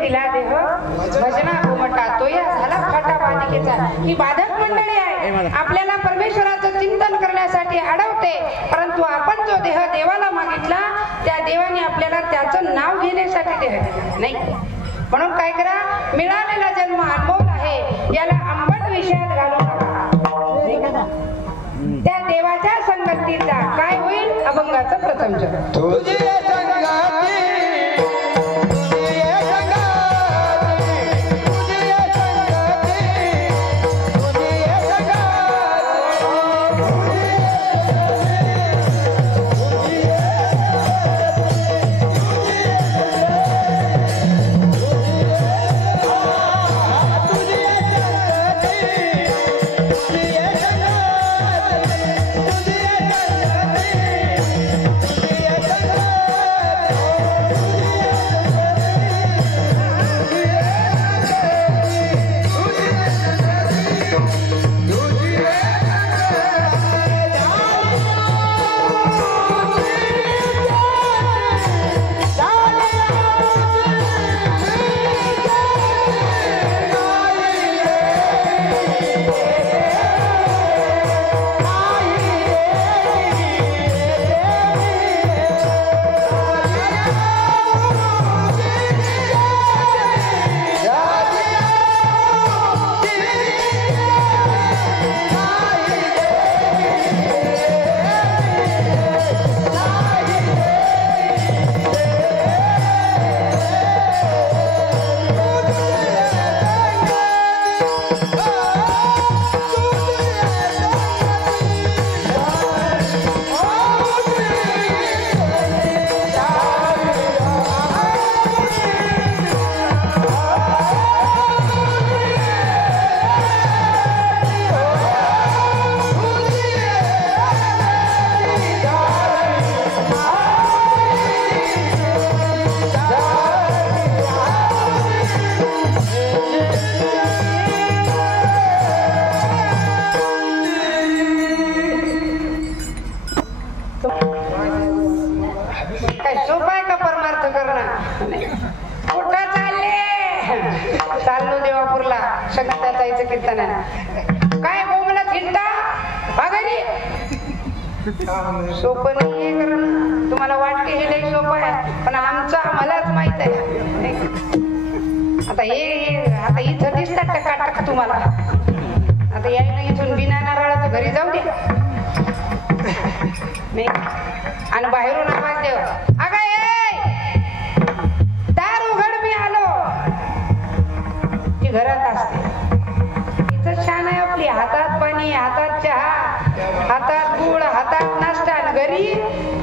दिला देह भजना घुमटा तो या झाला फाटा बालिकेचा. ही बाधक मंडळी आहे, आपल्याला परमेश्वराचं चिंतन करण्यासाठी अडवते. परंतु आपण जो देह देवाला मागितला त्या देवाने आपल्याला त्याचं नाव घेण्यासाठी देह दिला नाही. म्हणून काय करा, मिळालेला जन्म अनमोल आहे, याला आंबट विषयात घालू नका. त्या देवाच्या संगतीचा काय होईल, अभंगाचं प्रथम जग. तुझी चाललो देवापूरला शंकरदा जायचं कीर्तनाला. काय बोमला थिंडा भागारी सोपं नाहीये करणं. तुम्हाला वाटते हे लई सोपं आहे, पण आमचं आम्हालाच माहित आहे. आता इथं दिसतात टकाटक तुम्हाला. आता यायला इथून बिना नारळाचं घरी जाऊ दे नाही. आणि बाहेरून आवाज देव, अगं दार उघड मी आलो. ती घरात असते. इथं छान आहे आपली, हातात पाणी, हातात चहा, हातात गुळ, हातात नाश्ता. घरी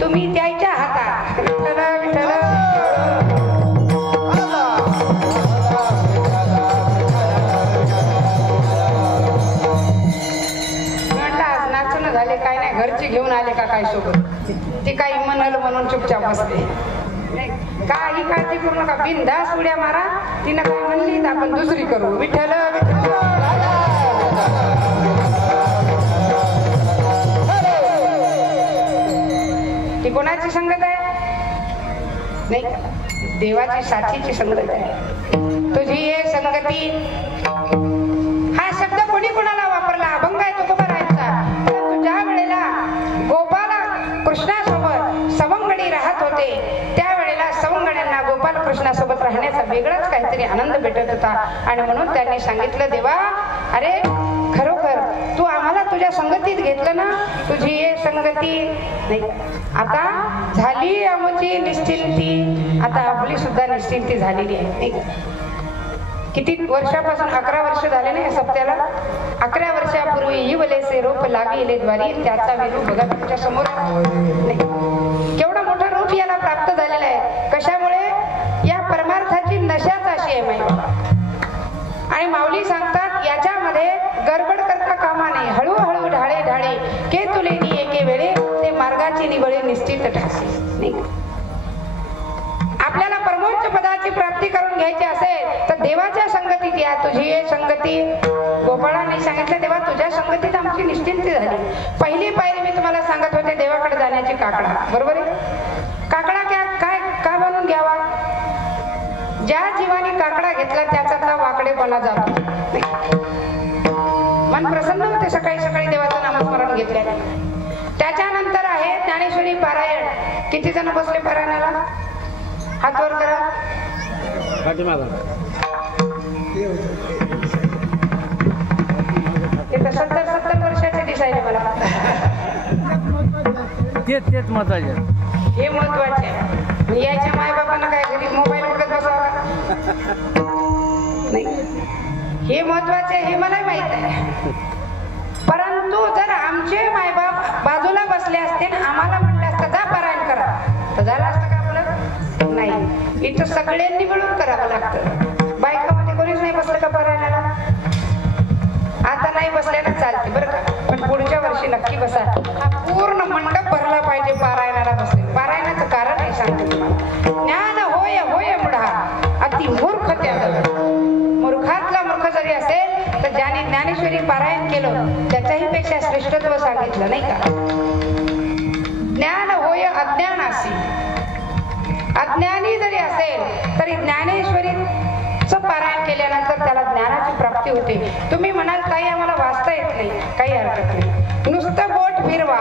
तुम्ही त्याच्या हातात विठ्ठल विठ्ठल. झाले काय नाही, घरचे घेऊन आले का काय सोबत. ती काही म्हणाल म्हणून चुपचाप बसते. काही काळजी करू नका, बिनधास्त उड्या मारा. तिनं काय म्हणली तर आपण दुसरी करू. विठ्ठल ती कोणाची संगत आहे नाही, देवाची साथीची संगत आहे. तुझी हे संगती हा शब्द कोणी कोणाला वापरला, अभंग आहे तो करायचा. ज्या वेळेला गोपाल कृष्णासोबत सवंगडी राहत होते, त्यावेळेला सवंगड्यांना गोपाल कृष्णासोबत राहण्याचा वेगळाच काहीतरी आनंद भेटत होता. आणि म्हणून त्यांनी सांगितलं, देवा अरे खरोखर तू आम्हाला तुझ्या संगतीत घेतलं ना, तुझी हे संगती नाही. आता झाली आमची निश्चिंती, आता आपली सुद्धा निश्चिंती झालेली आहे. किती वर्षापासून 11 वर्ष झाले ना या सप्त्याला. 11 वर्षापूर्वी ही वलेसे रोप लागेले द्वारी, त्याचा वेरू बघा तुमच्या समोर. केवढं मोठं रूप याला प्राप्त झालेलं आहे. कशामुळे? या परमार्थाची नशाच अशी आहे माहिती. आणि माऊली सांगतात याच्यामध्ये गडबड करता कामा नाही. हळूहळू ढाळे ढाळे के तुलेनी एके वेळे, ते मार्गाची निवळे निश्चित ठासे. आपल्याला परमोच्च पदाची प्राप्ती करून घ्यायची असेल तर देवाच्या संगतीत या. तुझी हे संगती गोपाळाने सांगितलं, देवा तुझ्या संगतीत आमची निश्चिंती झाली. पहिली पायरी मी तुम्हाला सांगत होते देवाकडे जाण्याची, काकडा. बरोबर आहे. काकडा काय का बनवून घ्यावा? ज्या जीवाने काकडा घेतला त्याच्यातला वाकडेपणा जातो. मन प्रसन्न होते सकाळी सकाळी देवाचं नामस्मरण घेतल्याने. त्याच्यानंतर आहे ज्ञानेश्वरी पारायण. किती जण बसले पारायणाला? हात वर करा. ते तर 70 वर्षाचे दिसायले मला. तेच महत्वाचे. हे महत्वाचे आहे. याच्या मायबापांना काय घरी मोबाईल बघत बसावा नाही. हे महत्वाचे हे मला माहित आहे. परंतु जर आमचे मायबाप बाजूला बसले असते ना आम्हाला म्हटलं असतं जा पारायण करा तर झालं असतं का आपलं? नाही. इथं सगळ्यांनी मिळून करावं लागतं. बायकामध्ये कोणीच नाही बसलं का पारायणाला? आता नाही बसल्याला चालते बरं का, पण पुढच्या वर्षी नक्की बसा. हा पूर्ण मंडप भरला पाहिजे पारायणाला बसेल. पारायणाचं कारण आहे सांगते तुम्हाला. ज्ञान होय होय मुढा अति मूर्ख त्याग. मूर्खातला मूर्ख जरी असेल तर ज्याने ज्ञानेश्वरी पारायण केलं त्याच्याही पेक्षा श्रेष्ठत्व सांगितलं नाही का. ज्ञान होय अज्ञानासी. अज्ञानी जरी असेल तरी ज्ञानेश्वरीचं पारायण केल्यानंतर त्याला ज्ञानाची प्राप्ती होते. तुम्ही म्हणाल ताई आम्हाला वाचता येत नाही, काही हरकत नाही. नुसतं बोट फिरवा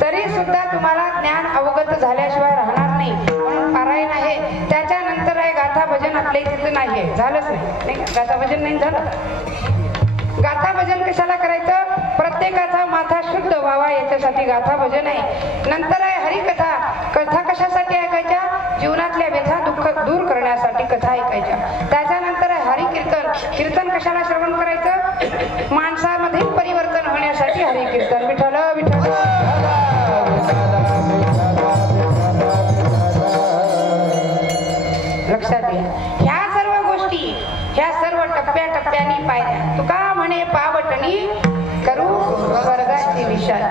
तरी सुद्धा तुम्हाला ज्ञान अवगत झाल्याशिवाय राहणार नाही. म्हणून पारायण आहे. त्याच्यानंतर आहे गाथा भजन. आपल्या इथे नाही आहे, झालंच नाही. गाथा भजन नाही झालं. गाथा भजन कशाला करायचं? प्रत्येकाचा माथा शुद्ध व्हावा याच्यासाठी गाथा भजन आहे. नंतर आहे हरिकथा. कथा कशासाठी ऐकायच्या? जीवनातल्या व्यथा दुःख दूर करण्यासाठी कथा ऐकायच्या. त्याच्यानंतर आहे हरिकीर्तन. कीर्तन कशाला श्रवण करायचं? माणसामध्ये परिवर्तन होण्यासाठी हरिकीर्तन. विठ्ठल विठ्ठल. लक्षात घ्या. ह्या सर्व गोष्टी ह्या सर्व टप्प्याटप्प्याने पाहिल्या. तुका म्हणे पावटणी करू वर्गाची विशाल.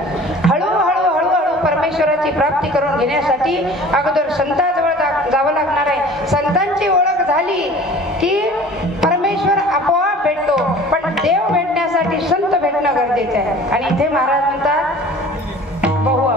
हळूहळू हळूहळू परमेश्वराची प्राप्ती करून घेण्यासाठी अगोदर संतांजवळ जावं लागणार आहे. संतांची ओळख झाली की परमेश्वर आपोआप भेटतो. पण देव भेटण्यासाठी संत भेटणं गरजेचं आहे. आणि इथे महाराज म्हणतात बहु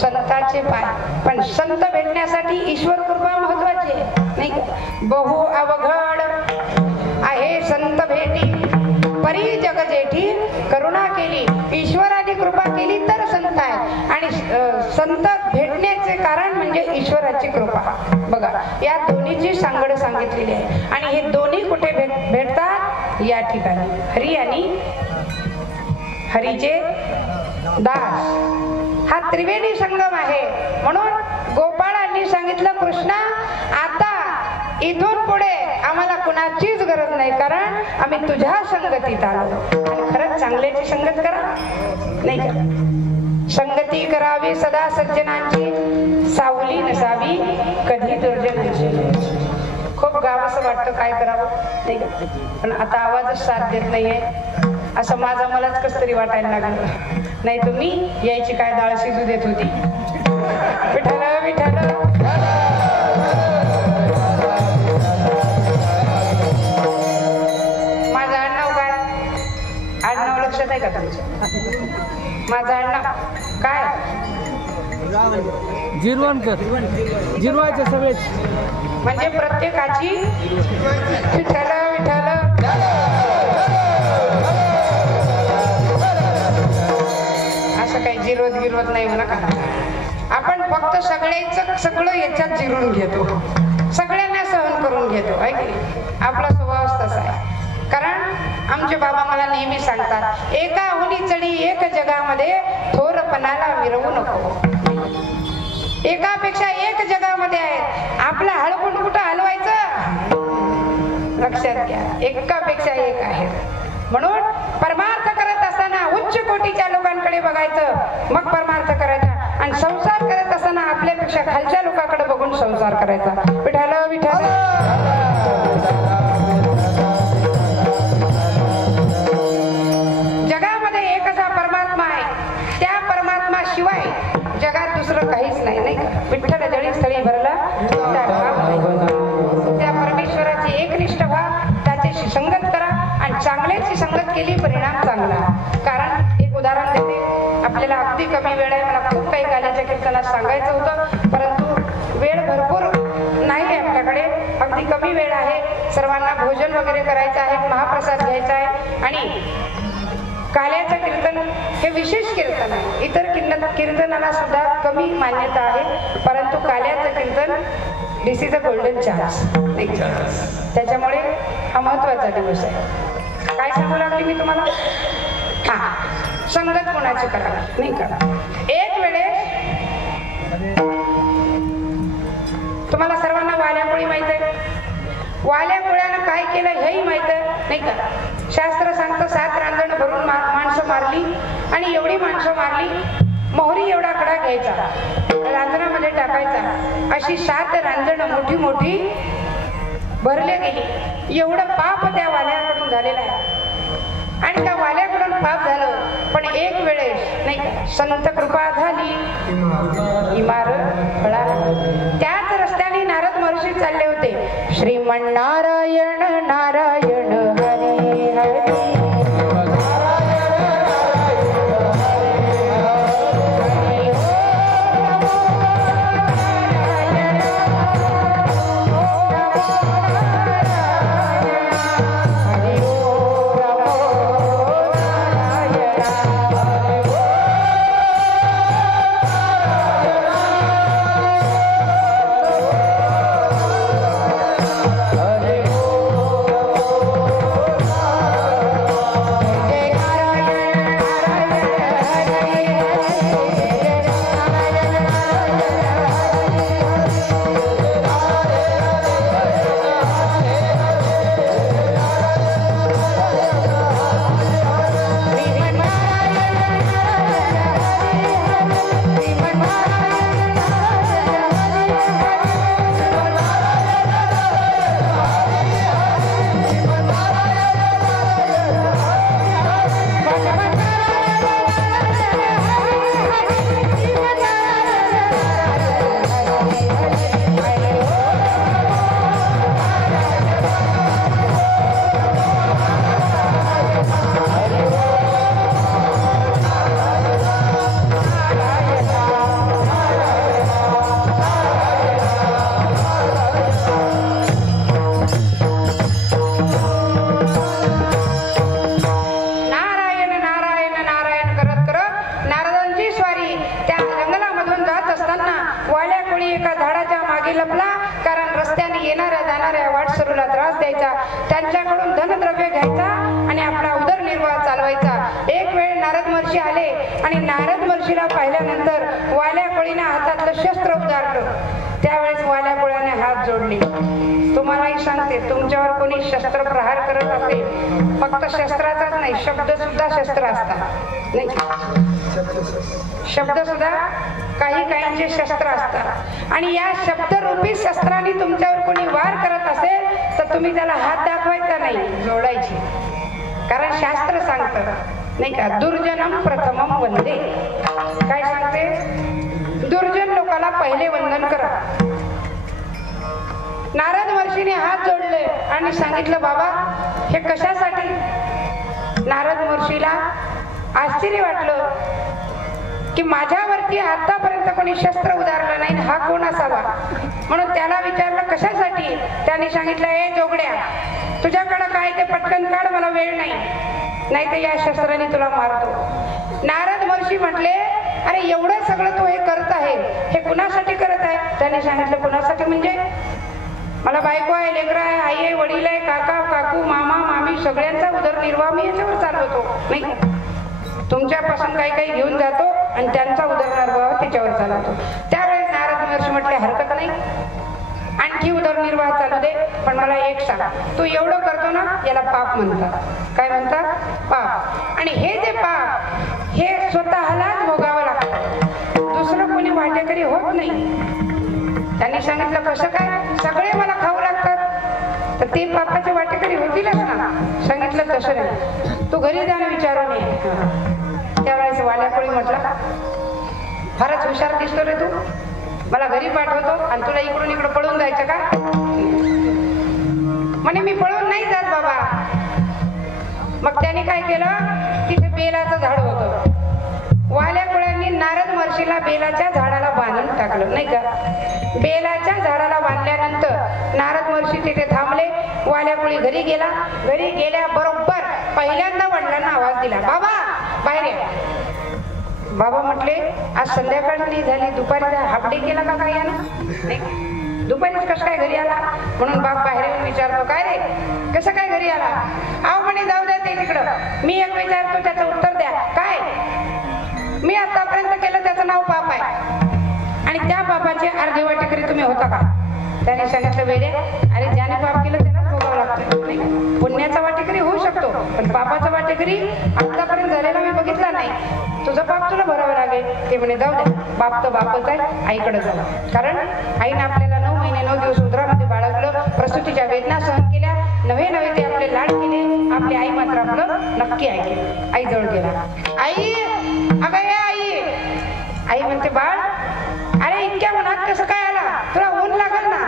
संतांचे पाय. पण संत भेटण्यासाठी ईश्वर कृपा महत्वाची आहे नाही का. बहु अवघड आहे संत भेटी परी जग जेठी करुणा केली. ईश्वराने कृपा केली तर संत आहे. आणि संत भेटण्याचे कारण म्हणजे ईश्वराची कृपा. बघा या दोन्हीची सांगड सांगितलेली आहे. आणि हे दोन्ही कुठे भेटतात? या ठिकाणी हरी आणि हरीचे दास. हा त्रिवेणी संगम आहे. म्हणून गोपाळांनी सांगितलं कृष्णा आता इथून पुढे आम्हाला कुणाचीच गरज नाही, कारण आम्ही तुझ्या संगतीत आलो. आणि खरंच चांगल्याची संगत करा नाही का. संगती करावी सदा सज्जनांची, सावली नसावी कधी दुर्जनांची. खूप गावंसं वाटतं काय करावं नाही का. पण आता आवाजच साथ देत नाहीये. असं माझा मलाच कस तरी वाटायला लागलं. नाही तुम्ही यायची काय डाळ शिजू देत होती. विठ्ठल विठ्ठल. माझं आडनाव काय? आडनाव लक्षात आहे का तुमचं? माझं आडनाव काय? जिरवणकर. जिरवायचे सगळे. म्हणजे प्रत्येकाची विठ्ठल विठ्ठल. असं काही जिरवत गिरवत नाही म्हणा का. आपण फक्त सगळं याच्यात जिरून घेतो. सगळ्यांना सहन करून घेतो. आहे की आपला स्वभाव तसा आहे. कारण आमचे बाबा मला नेहमी सांगतात, एका हुनी चढी एक जगामध्ये थोरपणाला विरवू नको. एकापेक्षा एक जगामध्ये आहेत, आपलं हळकुंड कुठं हलवायचं? लक्षात घ्या, एकापेक्षा एक आहे. म्हणून परमार्थ करत असताना उच्च कोटीच्या लोकांकडे बघायचं, मग परमार्थ करायचा. आणि संसार करत असताना आपल्यापेक्षा खालच्या लोकांकडे बघून संसार करायचा. विठाल विठाल. जगामध्ये एक असा परमात्मा आहे, त्या परमात्मा शिवाय जगात दुसरं काहीच नाही, नाही का? विठ्ठल जळी स्थळी भरला त्या परमेश्वराची एकनिष्ठ व्हा, त्याच्याशी संगत करा आणि चांगल्याची संगत केली, परिणाम चांगला. कारण एक उदाहरण देते, आपल्याला अगदी कमी वेळ आहे, मला खूप काही गाण्याच्या कीर्तनात सांगायचं होतं, परंतु वेळ भरपूर नाही आहे आपल्याकडे, अगदी कमी वेळ आहे. सर्वांना भोजन वगैरे करायचं आहे, महाप्रसाद घ्यायचा आहे. आणि काल्याचं कीर्तन हे विशेष कीर्तन आहे. इतर कीर्तनाला सुद्धा कमी मान्यता आहे, परंतु काल्याचं कीर्तन दिस इज अ गोल्डन चान्स. त्याच्यामुळे हा महत्वाचा दिवस आहे. काय सांगू लागली मी तुम्हाला? हा, संगत कोणाची करावी नाही का? एक वेळेस तुम्हाला सर्वांना वाल्यापोळी माहित आहे. वाल्यापोळ्यानं काय केलं हेही माहित आहे नाही का? शास्त्र सांगतं 7 रांजण भरून माणसं मारली, आणि एवढी माणसं मारली, मोहरी एवढा कडा घ्यायचा, रांजणामध्ये टाकायचा, अशी 7 रांजण मोठी मोठी भरले गेली. एवढं पाप त्या वाल्याकडून झालेलं आहे. आणि त्या वाल्याकडून पाप झालं, पण एक वेळेस नाही का, संत कृपा झाली, इमारत फळा. त्याच रस्त्याने नारद महर्षी चालले होते. श्रीमन्नारायण नारायण हरी हरी. त्यांच्याकडून धनद्रव्य घ्यायचा आणि आपला उदरनिर्वाह चालवायचा. एक वेळ नारद महर्षी आले आणि नारद महर्षीला पाहिल्यानंतर वाल्याकोळीने हातातलं शस्त्र उधारलं. त्यावेळेस वाल्याकोळ्याने हात जोडले. तुम्हालाही सांगते, तुमच्यावर कोणी शस्त्र प्रहार करत असेल, फक्त शस्त्राचाच नाही, शब्द सुद्धा शस्त्र असतात नाही, शब्द सुद्धा काही काहींचे शस्त्र असतात. आणि या शब्दरूपी शस्त्राने तुमच्यावर कोणी वार करत असेल तर तुम्ही त्याला हात दाखवायचा नाही, जोडायची. कारण शास्त्र सांगतं नाही का, दुर्जनम प्रथमम वंदे. काय सांगते? दुर्जन लोकाला पहिले वंदन करा. नारद महर्षीने हात जोडले आणि सांगितलं, बाबा हे कशासाठी? नारद महर्षीला आश्चर्य वाटलं की माझ्यावरती आतापर्यंत कोणी शस्त्र उधारलं नाही, हा कोण असावा? म्हणून त्याला विचारलं कशासाठी? त्याने सांगितलं, ए जोगड्या, तुझ्याकडे काय ते पटकन काढ, मला वेळ नाही तर या शस्त्राने तुला मारतो. नारद महर्षी म्हटले, अरे एवढं सगळं तू हे करत आहे, हे कुणासाठी करत आहे? त्याने सांगितलं, कुणासाठी म्हणजे मला बायको आहे, लेकरं आहे, आई आहे, वडील आहे, काका काकू मामा मामी सगळ्यांचा उदरनिर्वाह मी याच्यावर चालवतो. नाही तुमच्यापासून काही काही घेऊन जातो आणि त्यांचा उदरनिर्वाह त्याच्यावर चालवतो. त्यावेळेस नारद महर्षी म्हटले हरकत नाही, आणखी उदरनिर्वाह चालू दे, पण मला एक सांग, तू एवढं करतो ना याला पाप म्हणतात. काय म्हणतात? पाप. आणि हे जे पाप हे स्वतःलाच भोगावं लागतं, दुसरं कोणी वाटेकरी होत नाही. त्यांनी सांगितलं कसं काय? सगळे मला खाऊ लागतात तर ते पापाचे वाटेकरी होतीलच ना. सांगितलं तसं नाही, तू घरी जाणं विचारून ये. त्यावेळेस वाल्याकोळी म्हटला फारच हुशार दिसतो रे तू, मला घरी पाठवतो आणि तुला इकडून इकडं पळून जायचं का? म्हणे मी पळून नाही जात बाबा. मग त्याने काय केलं, तिथे बेलाचं झाड होतं. वाल्या कोळ्यांनी नारद महर्षीला बेलाच्या झाडाला बांधून टाकलं, नाही का? बेलाच्या झाडाला बांधल्यानंतर नारद महर्षी तिथे थांबले. वाल्या कोळी घरी गेला. घरी गेल्याबरोबर पहिल्यांदा वडिलांना आवाज दिला, बाबा बाहेर या. बाबा म्हटले आज संध्याकाळी झाली, दुपारी हाफ डे केला का काय यानं? नाही, दुपारीच कसं काय घरी आला? म्हणून बाप बाहेर येऊन विचारतो, काय रे कसं काय घरी आला? आव म्हणे जाऊ द्या ते तिकडं, मी एक विचारतो त्याचं उत्तर द्या. काय? मी आतापर्यंत केलं त्याचं नाव पाप आहे आणि त्या पापाची अर्धी वाटेकरी तुम्ही होता का? त्याने सांगितलं वेडे, अरे ज्याने पाप केलं त्यालाच भोगावं लागतं. नाही, पुण्याचा वाटेकरी होऊ शकतो पण पापाचा वाटेकरी आतापर्यंत झालेला मी बघितला नाही. तुझं पाप तुला भरावं लागेल. ते म्हणे जाऊ दे, बाप तर बापच आहे, आईकडे जाऊ. कारण आईने आपल्याला 9 महिने 9 दिवस उदरामध्ये बाळगलं, प्रसूतीच्या वेदना सहन केल्या, नवे नवे ते आपले लाड केले. आपली आई मात्र आपलं नक्की ऐकली. आई जवळ गेला, आई अगं ये आई. आई म्हणते बाळ अरे इतक्या उन्हात कसं काय आला? तुला ऊन लागल ना.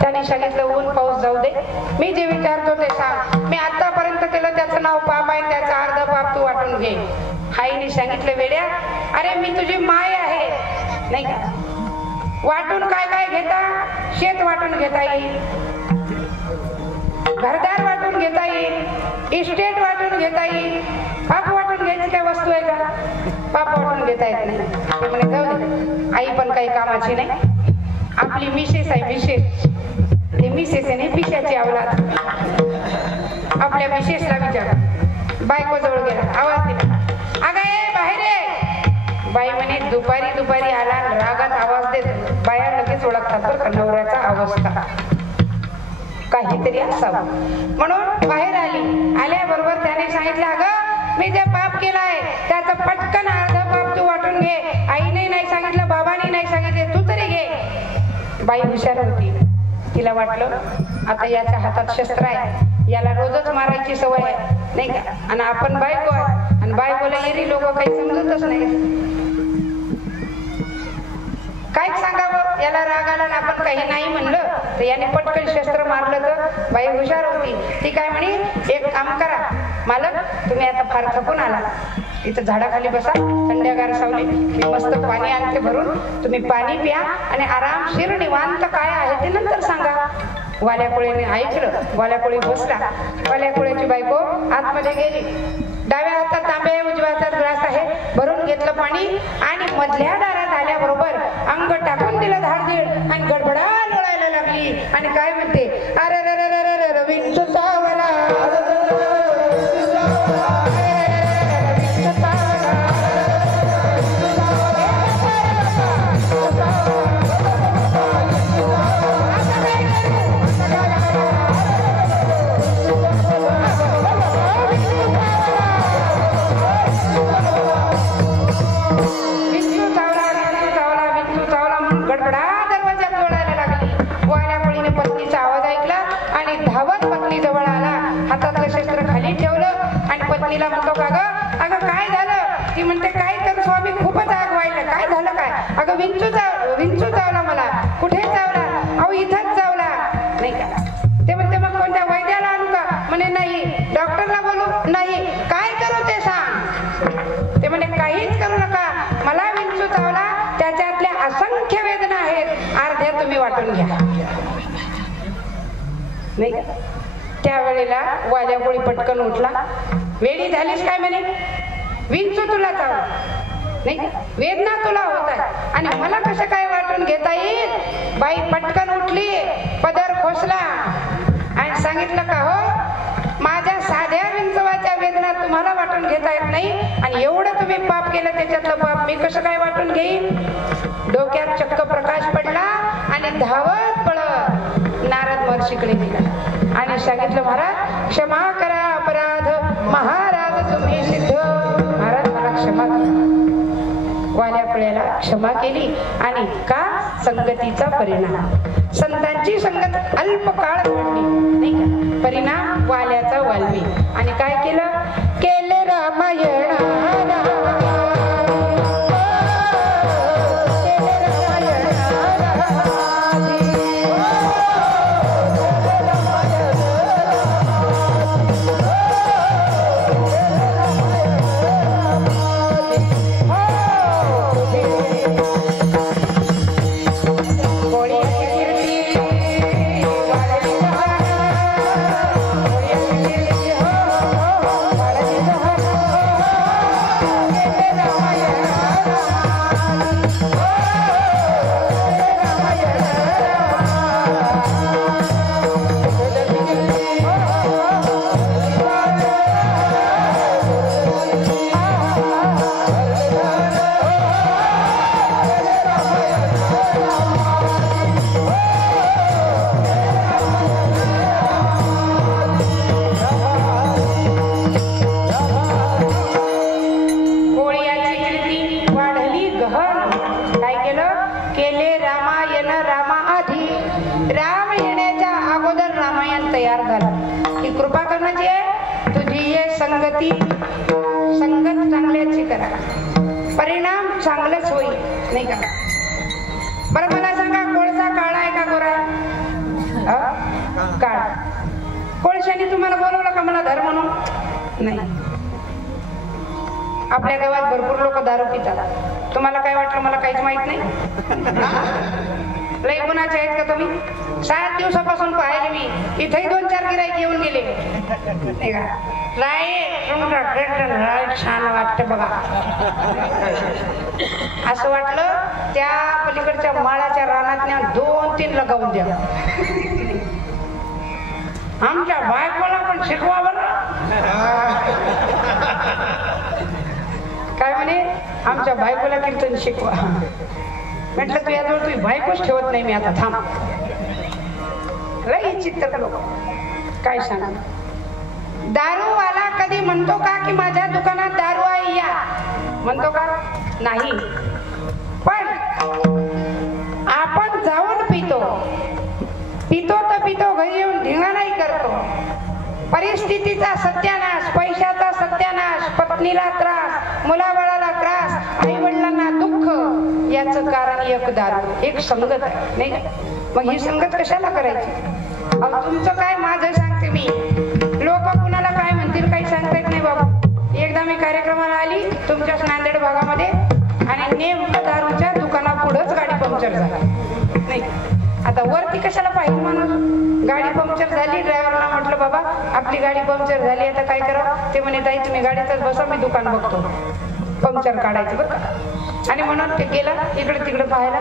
त्याने सांगितलं ऊन पाऊस जाऊ दे, मी जे विचारतो ते सांग. मी आतापर्यंत केलं त्याचं नाव पाप आहे, त्याचा अर्ध पाप तू वाटून घे. आईने सांगितलं वेड्या, अरे मी तुझी माय आहे, नाही का? वाटून काय काय घेता? शेत वाटून घेता येईल, घरदार वाटून घेता येईल, इस्टेट वाटून घेता येईल. पाप वाटून घ्यायची काय वस्तू आहे का? पाप वाटून घेता येत नाही. ते म्हणे जाऊ दे, आई पण काही कामाची नाही, आपली मिसेस आहे मिसेस. ते मिसेस आहे नाही पिशाची अवलाद. आपल्या मिसेसला विचारा. बायको जवळ गेला, आवाज दिला, अगं ये बाहेर ये. बाई म्हणे दुपारी दुपारी आला, रागात आवाज देत. बाया लगेच ओळखतात बरं का नवऱ्याचा अवस्था काहीतरी असावं. म्हणून बाहेर आली. आल्याबरोबर त्याने सांगितलं अगं मी जे पाप केलाय त्याचं पटकन अर्ध पाप तू वाटून घे. आईने नाही सांगितलं, बाबांनी नाही सांगितले, तू तरी घे. बाई हुशार होती, तिला वाटलं आता याच्या हातात शस्त्र आहे, याला रोजच मारायची सवय आहे, नाही का? आणि आपण बायको आहे आणि बायकोला येरी लोक काही समजतच नाही. काय सांगावं, याला राग आला ना आपण काही नाही म्हणलं तर याने पटकन शस्त्र मारलं. तर बाई हुशार होती, ती काय म्हणे एक काम करा मालक, तुम्ही आता फार थकून आला, इथं झाडाखाली बसा, थंडगार सावली, मी मस्त पाणी आणते भरून, तुम्ही पाणी प्या आणि आरामशीर निवांत काय आहे ते नंतर सांगा. वाल्याकोळीने ऐकलं, वाल्याकोळी बसला. वाल्याकोळीची बायको आतमध्ये गेली. डाव्या हातात तांबे आहे, उजव्या हातात ग्लास आहे, भरून घेतलं पाणी आणि मधल्या दारात आल्याबरोबर अंग टाकून दिलं धारदीड आणि गडबडा लोळायला लागली. आणि काय म्हणते, अरे रे रे रे रे रे विंचू चावला, पत्नीला म्हणतो का ग, अगं काय झालं? ती म्हणते काय तर स्वामी खूपच आग व्हायला. काय झालं काय? अगं विंचू चावला मला. कुठे चावला? अहो इथंच चावला, नाही का? ते म्हणते मग कोणत्या वैद्याला आणू का? म्हणे नाही. डॉक्टरला बोलू? नाही. काय करू ते सांग. ते म्हणे काहीच करू नका, मला विंचू चावला, त्याच्यातल्या असंख्य वेदना आहेत, अर्ध्या तुम्ही वाटून घ्या, नाही का? त्यावेळेला वाल्याकोळी पटकन उठला. वेडी झालीस काय म्हणे? विंचू तुला चावला, नाही वेदना तुला होत आहे आणि मला कसं काय वाटून घेता येईल? बाई पटकन उठली, पदर वाटून घेता येत नाही. आणि एवढं तुम्ही पाप केलं त्याच्यातलं पाप मी कसं काय वाटून घेईन. डोक्यात चक्क प्रकाश पडला आणि धावत पळत नारद महर्षीकडे गेला आणि सांगितलं महाराज क्षमा करा अपराध महाराज तुम्ही सिद्ध. महाराज मला क्षमा करा. वाल्या पळ्याला क्षमा केली आणि का संगतीचा परिणाम. संतांची संगत अल्प काळ घडली नाही का. परिणाम वाल्याचा वाल्मी. आणि काय केलं केले रामायण संगत चांगल्याची करा परिणाम चांगलंच होईल नाही का. बरं मला सांगा कोळसा काळा आहे का गोरा आहे. काळा. कोळशाने तुम्हाला बोलवलं का मला धर म्हणून नाही. आपल्या गावात भरपूर लोक दारू पितात. तुम्हाला काय वाटलं मला काहीच माहित नाही. लई गुणाचे आहेत का तुम्ही. 7 दिवसापासून पाहिले मी इथेही 2-4 गिराईक येऊन गेले नाही का. छान वाटत बघा. असं वाटलं त्या पलीकडच्या माळाच्या रानात 2-3 लगावून द्या. आमच्या बायकोला पण शिकवा बरं. काय म्हणे आमच्या बायकोला कीर्तन शिकवा. म्हटलं तू याजवळ तुझी बायकोच ठेवत नाही मी आता थांब. लई चित्त लोक काय सांगा. दारूवाला कधी म्हणतो का की माझ्या दुकानात दारू आहे या म्हणतो का नाही. पण आपण जाऊन पितो तर पितो घरी येऊन धिंगाणाही करतो. परिस्थितीचा सत्यानाश पैशाचा सत्यानाश पत्नीला त्रास मुलाबाळाला त्रास आई वडिलांना दुःख याचं कारण एक दारू एक संगत आहे नाही. मग ही संगत कशाला करायची. तुमचं काय माझं सांगते मी. लोक कुणाला काय म्हणतील काही सांगता येत नाही बाबू. एकदा मी कार्यक्रमाला आली तुमच्याच नांदेड भागामध्ये आणि नेमकं दारूच्या दुकानापुढंच गाडी पंक्चर झाली नाही. आता वरती कशाला पाहिजे माणूस. गाडी पंक्चर झाली ड्रायव्हरला म्हटलं बाबा आपली गाडी पंक्चर झाली आता काय करावं. ते म्हणे ताई तुम्ही गाडीतच बसा मी दुकान बघतो पंक्चर काढायचं बरं का. आणि म्हणून ते गेला इकडे तिकडे पाहायला.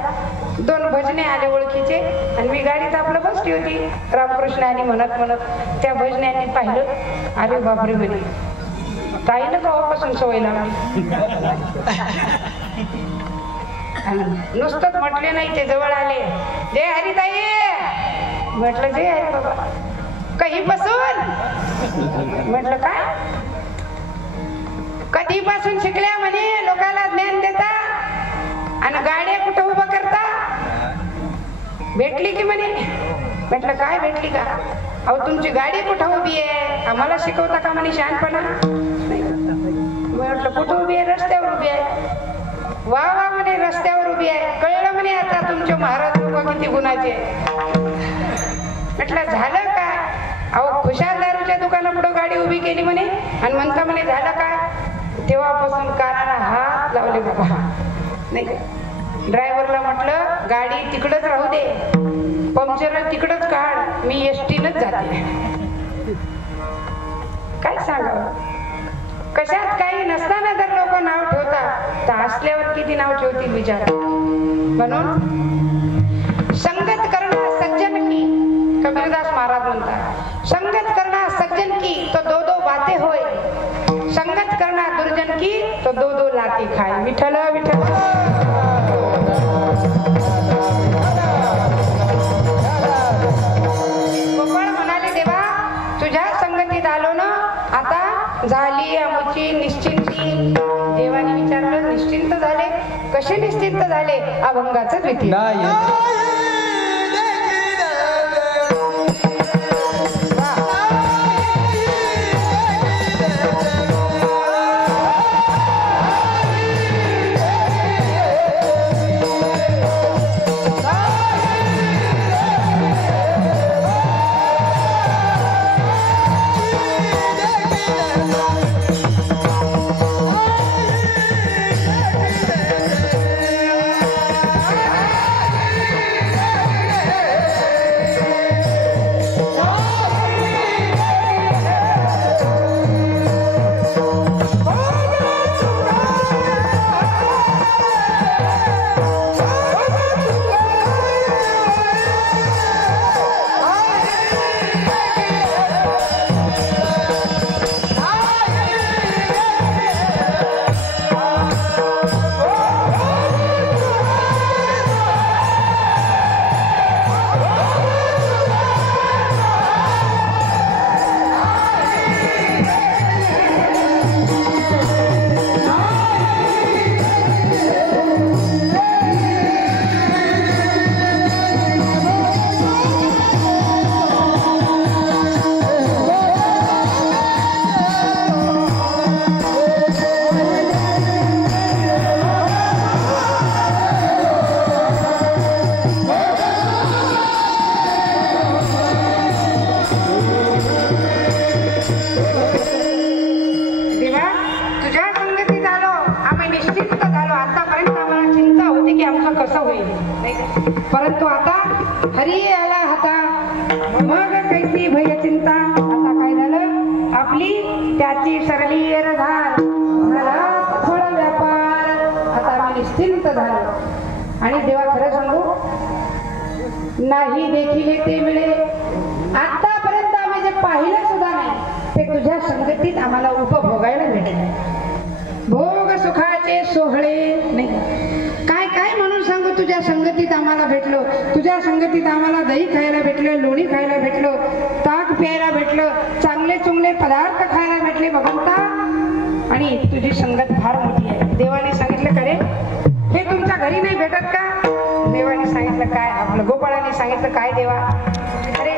2 भजने आले ओळखीचे आणि मी गाडीत आपलं बसली होती रामकृष्ण आणि म्हणत त्या भजन्यांनी पाहिलं. अरे बापरे म्हणे ताईला कवापासून सवय लागली. नुसतंच म्हटले नाही ते जवळ आले. जय हरी ताई म्हटलं जय हरी बाबा. कधीपासून म्हटलं काय कधीपासून शिकल्या म्हणे लोकांना ज्ञान देता आणि गाड्या कुठं उभं करता. भेटली की म्हणे. म्हटलं काय भेटली का. अहो तुमची गाडी कुठं उभी आहे आम्हाला शिकवता का म्हणे शहाणपणा. म्हटलं कुठं उभी आहे रस्त्यावर उभी आहे. वा वा म्हणे रस्त्यावर उभी आहे. कळलं म्हणे आता तुमचे महाराज लोक किती गुणाचे. म्हटलं झालं काय. अहो खुशाल दारूच्या दुकानापुढं गाडी उभी केली म्हणे आणि म्हणता म्हणे झालं काय. तेव्हापासून कानाला हात लावले बाबा नाही. ड्रायव्हरला म्हटलं गाडी तिकडच राहू दे पंक्चर तिकडच काढ मी एसटीनच जाते. काय सांगावं. कशात काही नसताना जर लोक नाव ठेवतात तर असल्यावर किती नाव ठेवतील विचार. म्हणून संगत करणं सज्जन की कबीरदास महाराज म्हणतात संगत करणं सज्जन की तो 2 बातें होय. संगत करणं की तो 2 लाती खाय. विठ्ठल विठ्ठल. गोपाळ म्हणाले देवा तुझ्या संगतीत आलो ना, आता झाली आमची निश्चिंती. देवाने विचारलं निश्चिंत झाले? कसे निश्चिंत झाले? अभंगाचं द्वितीय. परंतु आता हरी आला हाता मग कैसी भय चिंता. आता काय झालं? आपली त्याची सरली एरधार झाला थोडा व्यापार. आता आम्ही निश्चिंत झालो. आणि देवा खरं सांगू नाही देखील ते मिळे. आतापर्यंत आम्ही जे पाहिलं सुद्धा नाही ते तुझ्या संगतीत आम्हाला उपभोगायला भेटले. भोग सुखाचे सोहळे नाही काय काय म्हणून सांगू. तुझ्या संगतीत आम्हाला भेटलो. तुझ्या संगतीत आम्हाला दही खायला भेटलं, लोणी खायला भेटलं, ताक प्यायला भेटलं, चांगले चुंगले पदार्थ खायला भेटले भगवंता. आणि तुझी संगत फार मोठी आहे. देवाने सांगितलं का रे हे तुमच्या घरी नाही भेटत का? देवाने सांगितलं काय? आपलं गोपाळाने सांगितलं काय देवा? अरे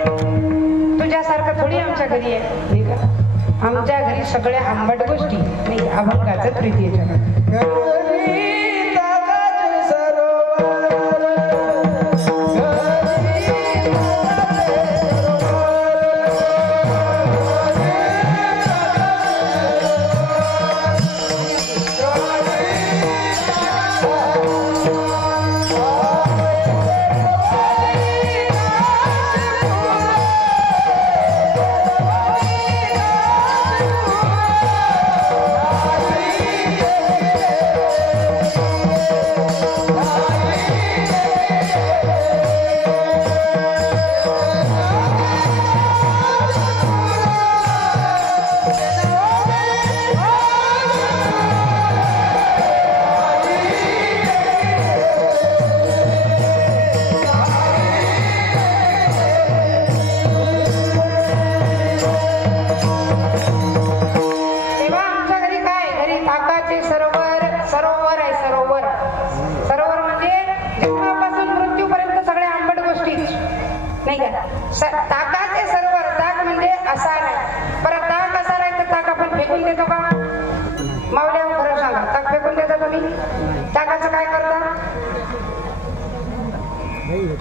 तुझ्यासारखं थोडी आमच्या घरी आहे नाही का? आमच्या घरी सगळ्या आंबट गोष्टी नाही. अभंगाचं तृतीय चरण. ताकाचे सरोवर. ताक म्हणजे असा नाही. परत ताक असा नाही तर ताक आपण फेकून देतो का? मावल्या खरं सांगा ताक फेकून देता तुम्ही? ताकाचं काय करता?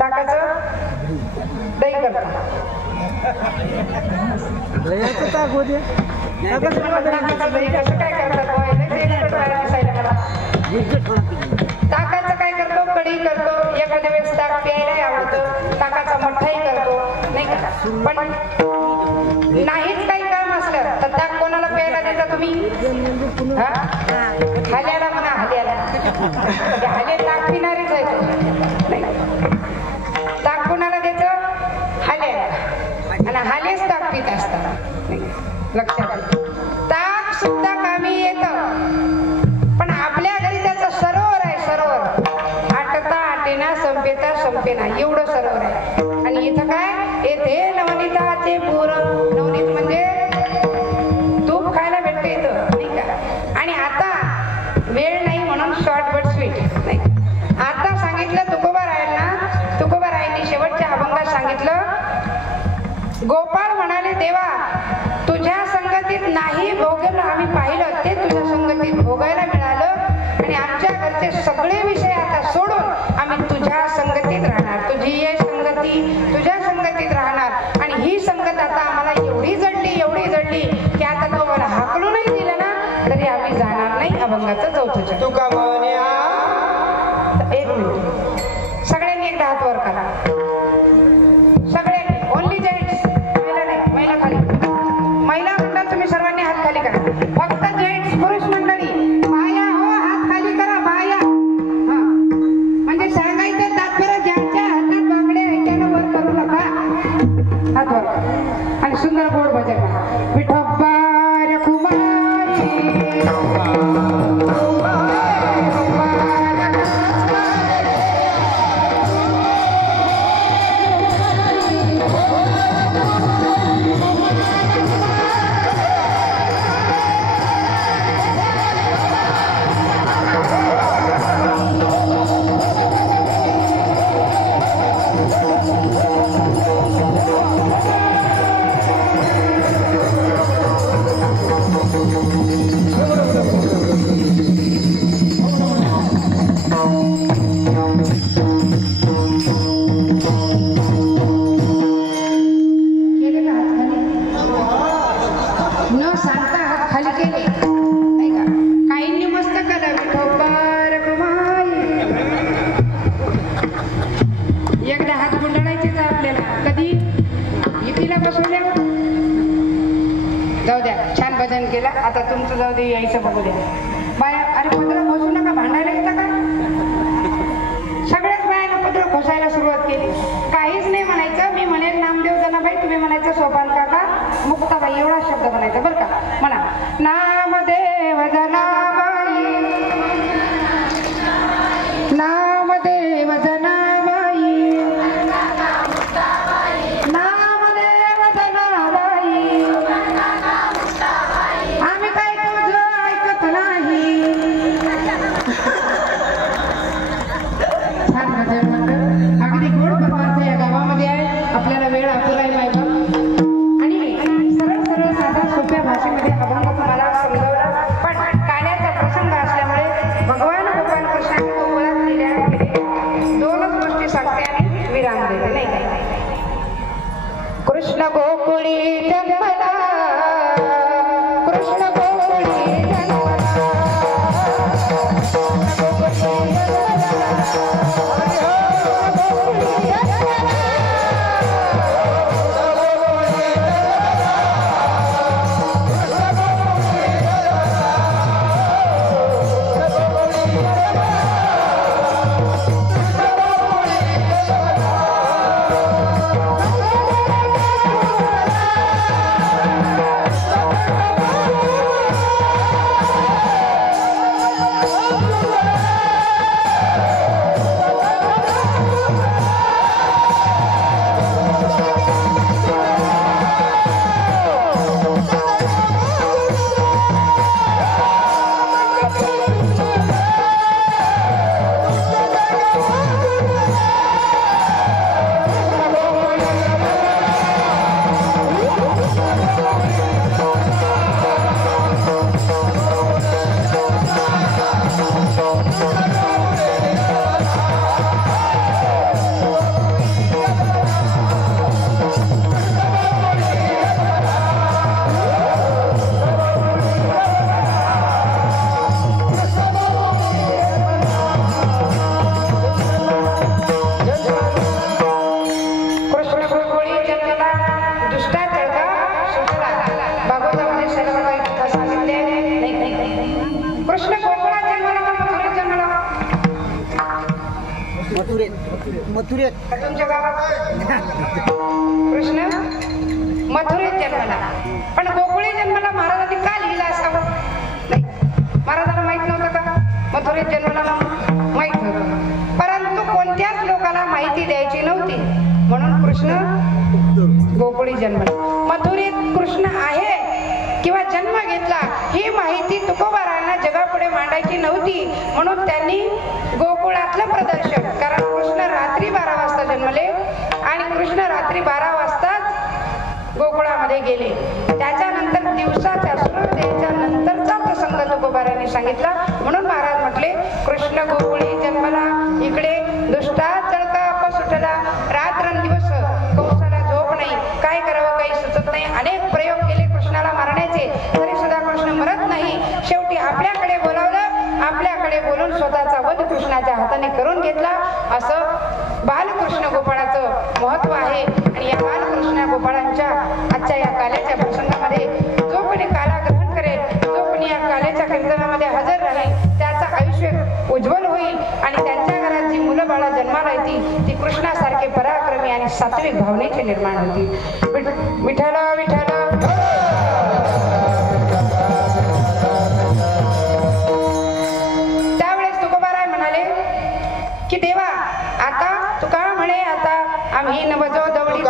ताकाचं दही करता. ताक होते दही कसं काय करतात? ताकाचं काय करतो? कढी करतो. एखाद्या वेळेस ताक प्यायला आवडतं. ताकाचा मठ्ठाही करतो नाही का? पण नाहीच काही काम असलं तर ताक कोणाला प्यायला देता तुम्ही? हाल्याला म्हणा. हाल्याला हाले ताक पिणारीच आहे. ताक कोणाला द्यायचं? हाल्याला. आणि हालेच ताक पित असतात. लक्षात ताक सुद्धा कामी येतं. संपे ना, एवढं सरोवर आहे. आणि इथं काय येथे नवनीताचे पूर, नवनीत म्हणजे तूप खायला भेटते इथं, नाही का. आणि आता वेळ नाही म्हणून शॉर्ट बट स्वीट नाही. आता सांगितलं तुकोबा रायांना, तुकोबा रायांनी शेवटच्या अभंगात सांगितलं, गोपाळ म्हणाले देवा तुझ्या संगतीत नाही भोगलं, आम्ही पाहिलं ते तुझ्या संगतीत भोगायला मिळालं. आणि आमच्या घरचे सगळे विषय आता सोडून आम्ही तुझ्या संगतीत राहणार, तुझी ये संगती तुझ्या संगतीत राहणार. आणि ही संगत आता आम्हाला एवढी जडली की आता तो मला हाकलूनही दिलं ना तरी आम्ही जाणार नाही. अभंगाचं चौथं चरण. तुका म्हण्या. एक मिनिट, सगळ्यांनी एकदा हात वर करा. सगळ्यांनी, ओनली जेंट्स, महिला नाही. महिला खाली, महिला मंडळ तुम्ही सर्वांनी हात खाली करा. फक्त जेंट्स, पुरुष मंडळी बाया हो हात खाली करा. बाया हा म्हणजे सांगायचं तात्पर्य ज्यांच्या हातात बांगडे आहे त्यानं वर करू नका, हात वर करा. आणि सुंदर गोड भजन म्हणा. विठोबा रखुमाई आता तुमचं जाऊ दे, यायचं बघू द्या. बाया अरे पत्र खोसू नका, भांडायला येतं का. सगळ्याच बायानं पत्र खोसायला सुरुवात केली. काहीच नाही म्हणायचं, मी म्हणेल नामदेव जनाबाई, तुम्ही म्हणायचं सोपान काका, मुक्ताबाई, एवढा शब्द म्हणायचा बरं का. म्हणा नामदेव जनाबाई, नामदेव जनाबाई, नामदेव जनाबाई, आम्ही काय तुझं ऐकत नाही. छान भजन म्हणतं, अगदी गोड परमार्थ या गावामध्ये आहे. आपल्याला वेळ अपुरा आहे माहिती. आणि सरळ सरळ साधा सोप्या भाषेमध्ये अभंग तुम्हाला समजावला. पण काळ्याचा प्रसंग असल्यामुळे भगवान भगवान कृष्णाने गोकुळात लिहिल्या दोनच गोष्टी सांगते आणि विराम देते, नाही काय. कृष्ण गोकुळी जन्मला, कृष्ण गोकुळी जन्मला, मथुरेत तुमच्या गावात कृष्ण मथुरेत जन्मला. पण गोकुळी जन्मला महाराजांनी का लिहिला असावं? नाही, महाराजांना माहित नव्हतं का मथुरेत जन्मला? माहित नव्हतं. परंतु कोणत्याच लोकाला माहिती द्यायची कृष्ण गोकुळी जन्मला. मथुरेत कृष्ण आहे किंवा जन्म घेतला ही माहिती तुकोबारायांना जगापुढे मांडायची नव्हती, म्हणून त्यांनी गोकुळातलं प्रदर्शन, कारण कृष्ण रात्री 12 वाजता जन्मले आणि कृष्ण रात्री 12 वाजताच गोकुळामध्ये गेले. त्याच्यानंतर दिवसाच्या सूर्योदयाच्या नंतरचा प्रसंग तुकोबारायांनी सांगितला, म्हणून महाराज म्हटले कृष्ण गोकुळी जन्मला, इकडे दुष्टा चळका सुटला, रात्रंदिवस कौसाला झोप नाही, काय करावं काही सुचत नाही. अनेक प्रयोग केले कृष्णाला मारण्याचे, तरी सुद्धा कृष्ण मरत नाही. शेवटी आपल्याकडे बोलावलं, आपल्याकडे बोलून स्वतःचा वध कृष्णाच्या हाताने करून घेतला. असं बालकृष्ण गोपाळाचं महत्व आहे. आणि या बालकृष्ण गोपाळांच्या आजच्या या काल्याच्या प्रसंगामध्ये जो कोणी काला ग्रहण करेल, जो कोणी या काल्याच्या कीर्तनामध्ये हजर राहील, त्याचं आयुष्य उज्ज्वल होईल आणि त्यांच्या घरात जी मुलं बाळा जन्माला येतील ती कृष्णासारखे पराक्रमी आणि सात्विक भावनेचे निर्माण होतील. विठ्ठल विठ्ठल. त्यावेळेस तुकोबाराय म्हणाले की देवा, आता तुका म्हणे आता आम्ही नवजो दवडी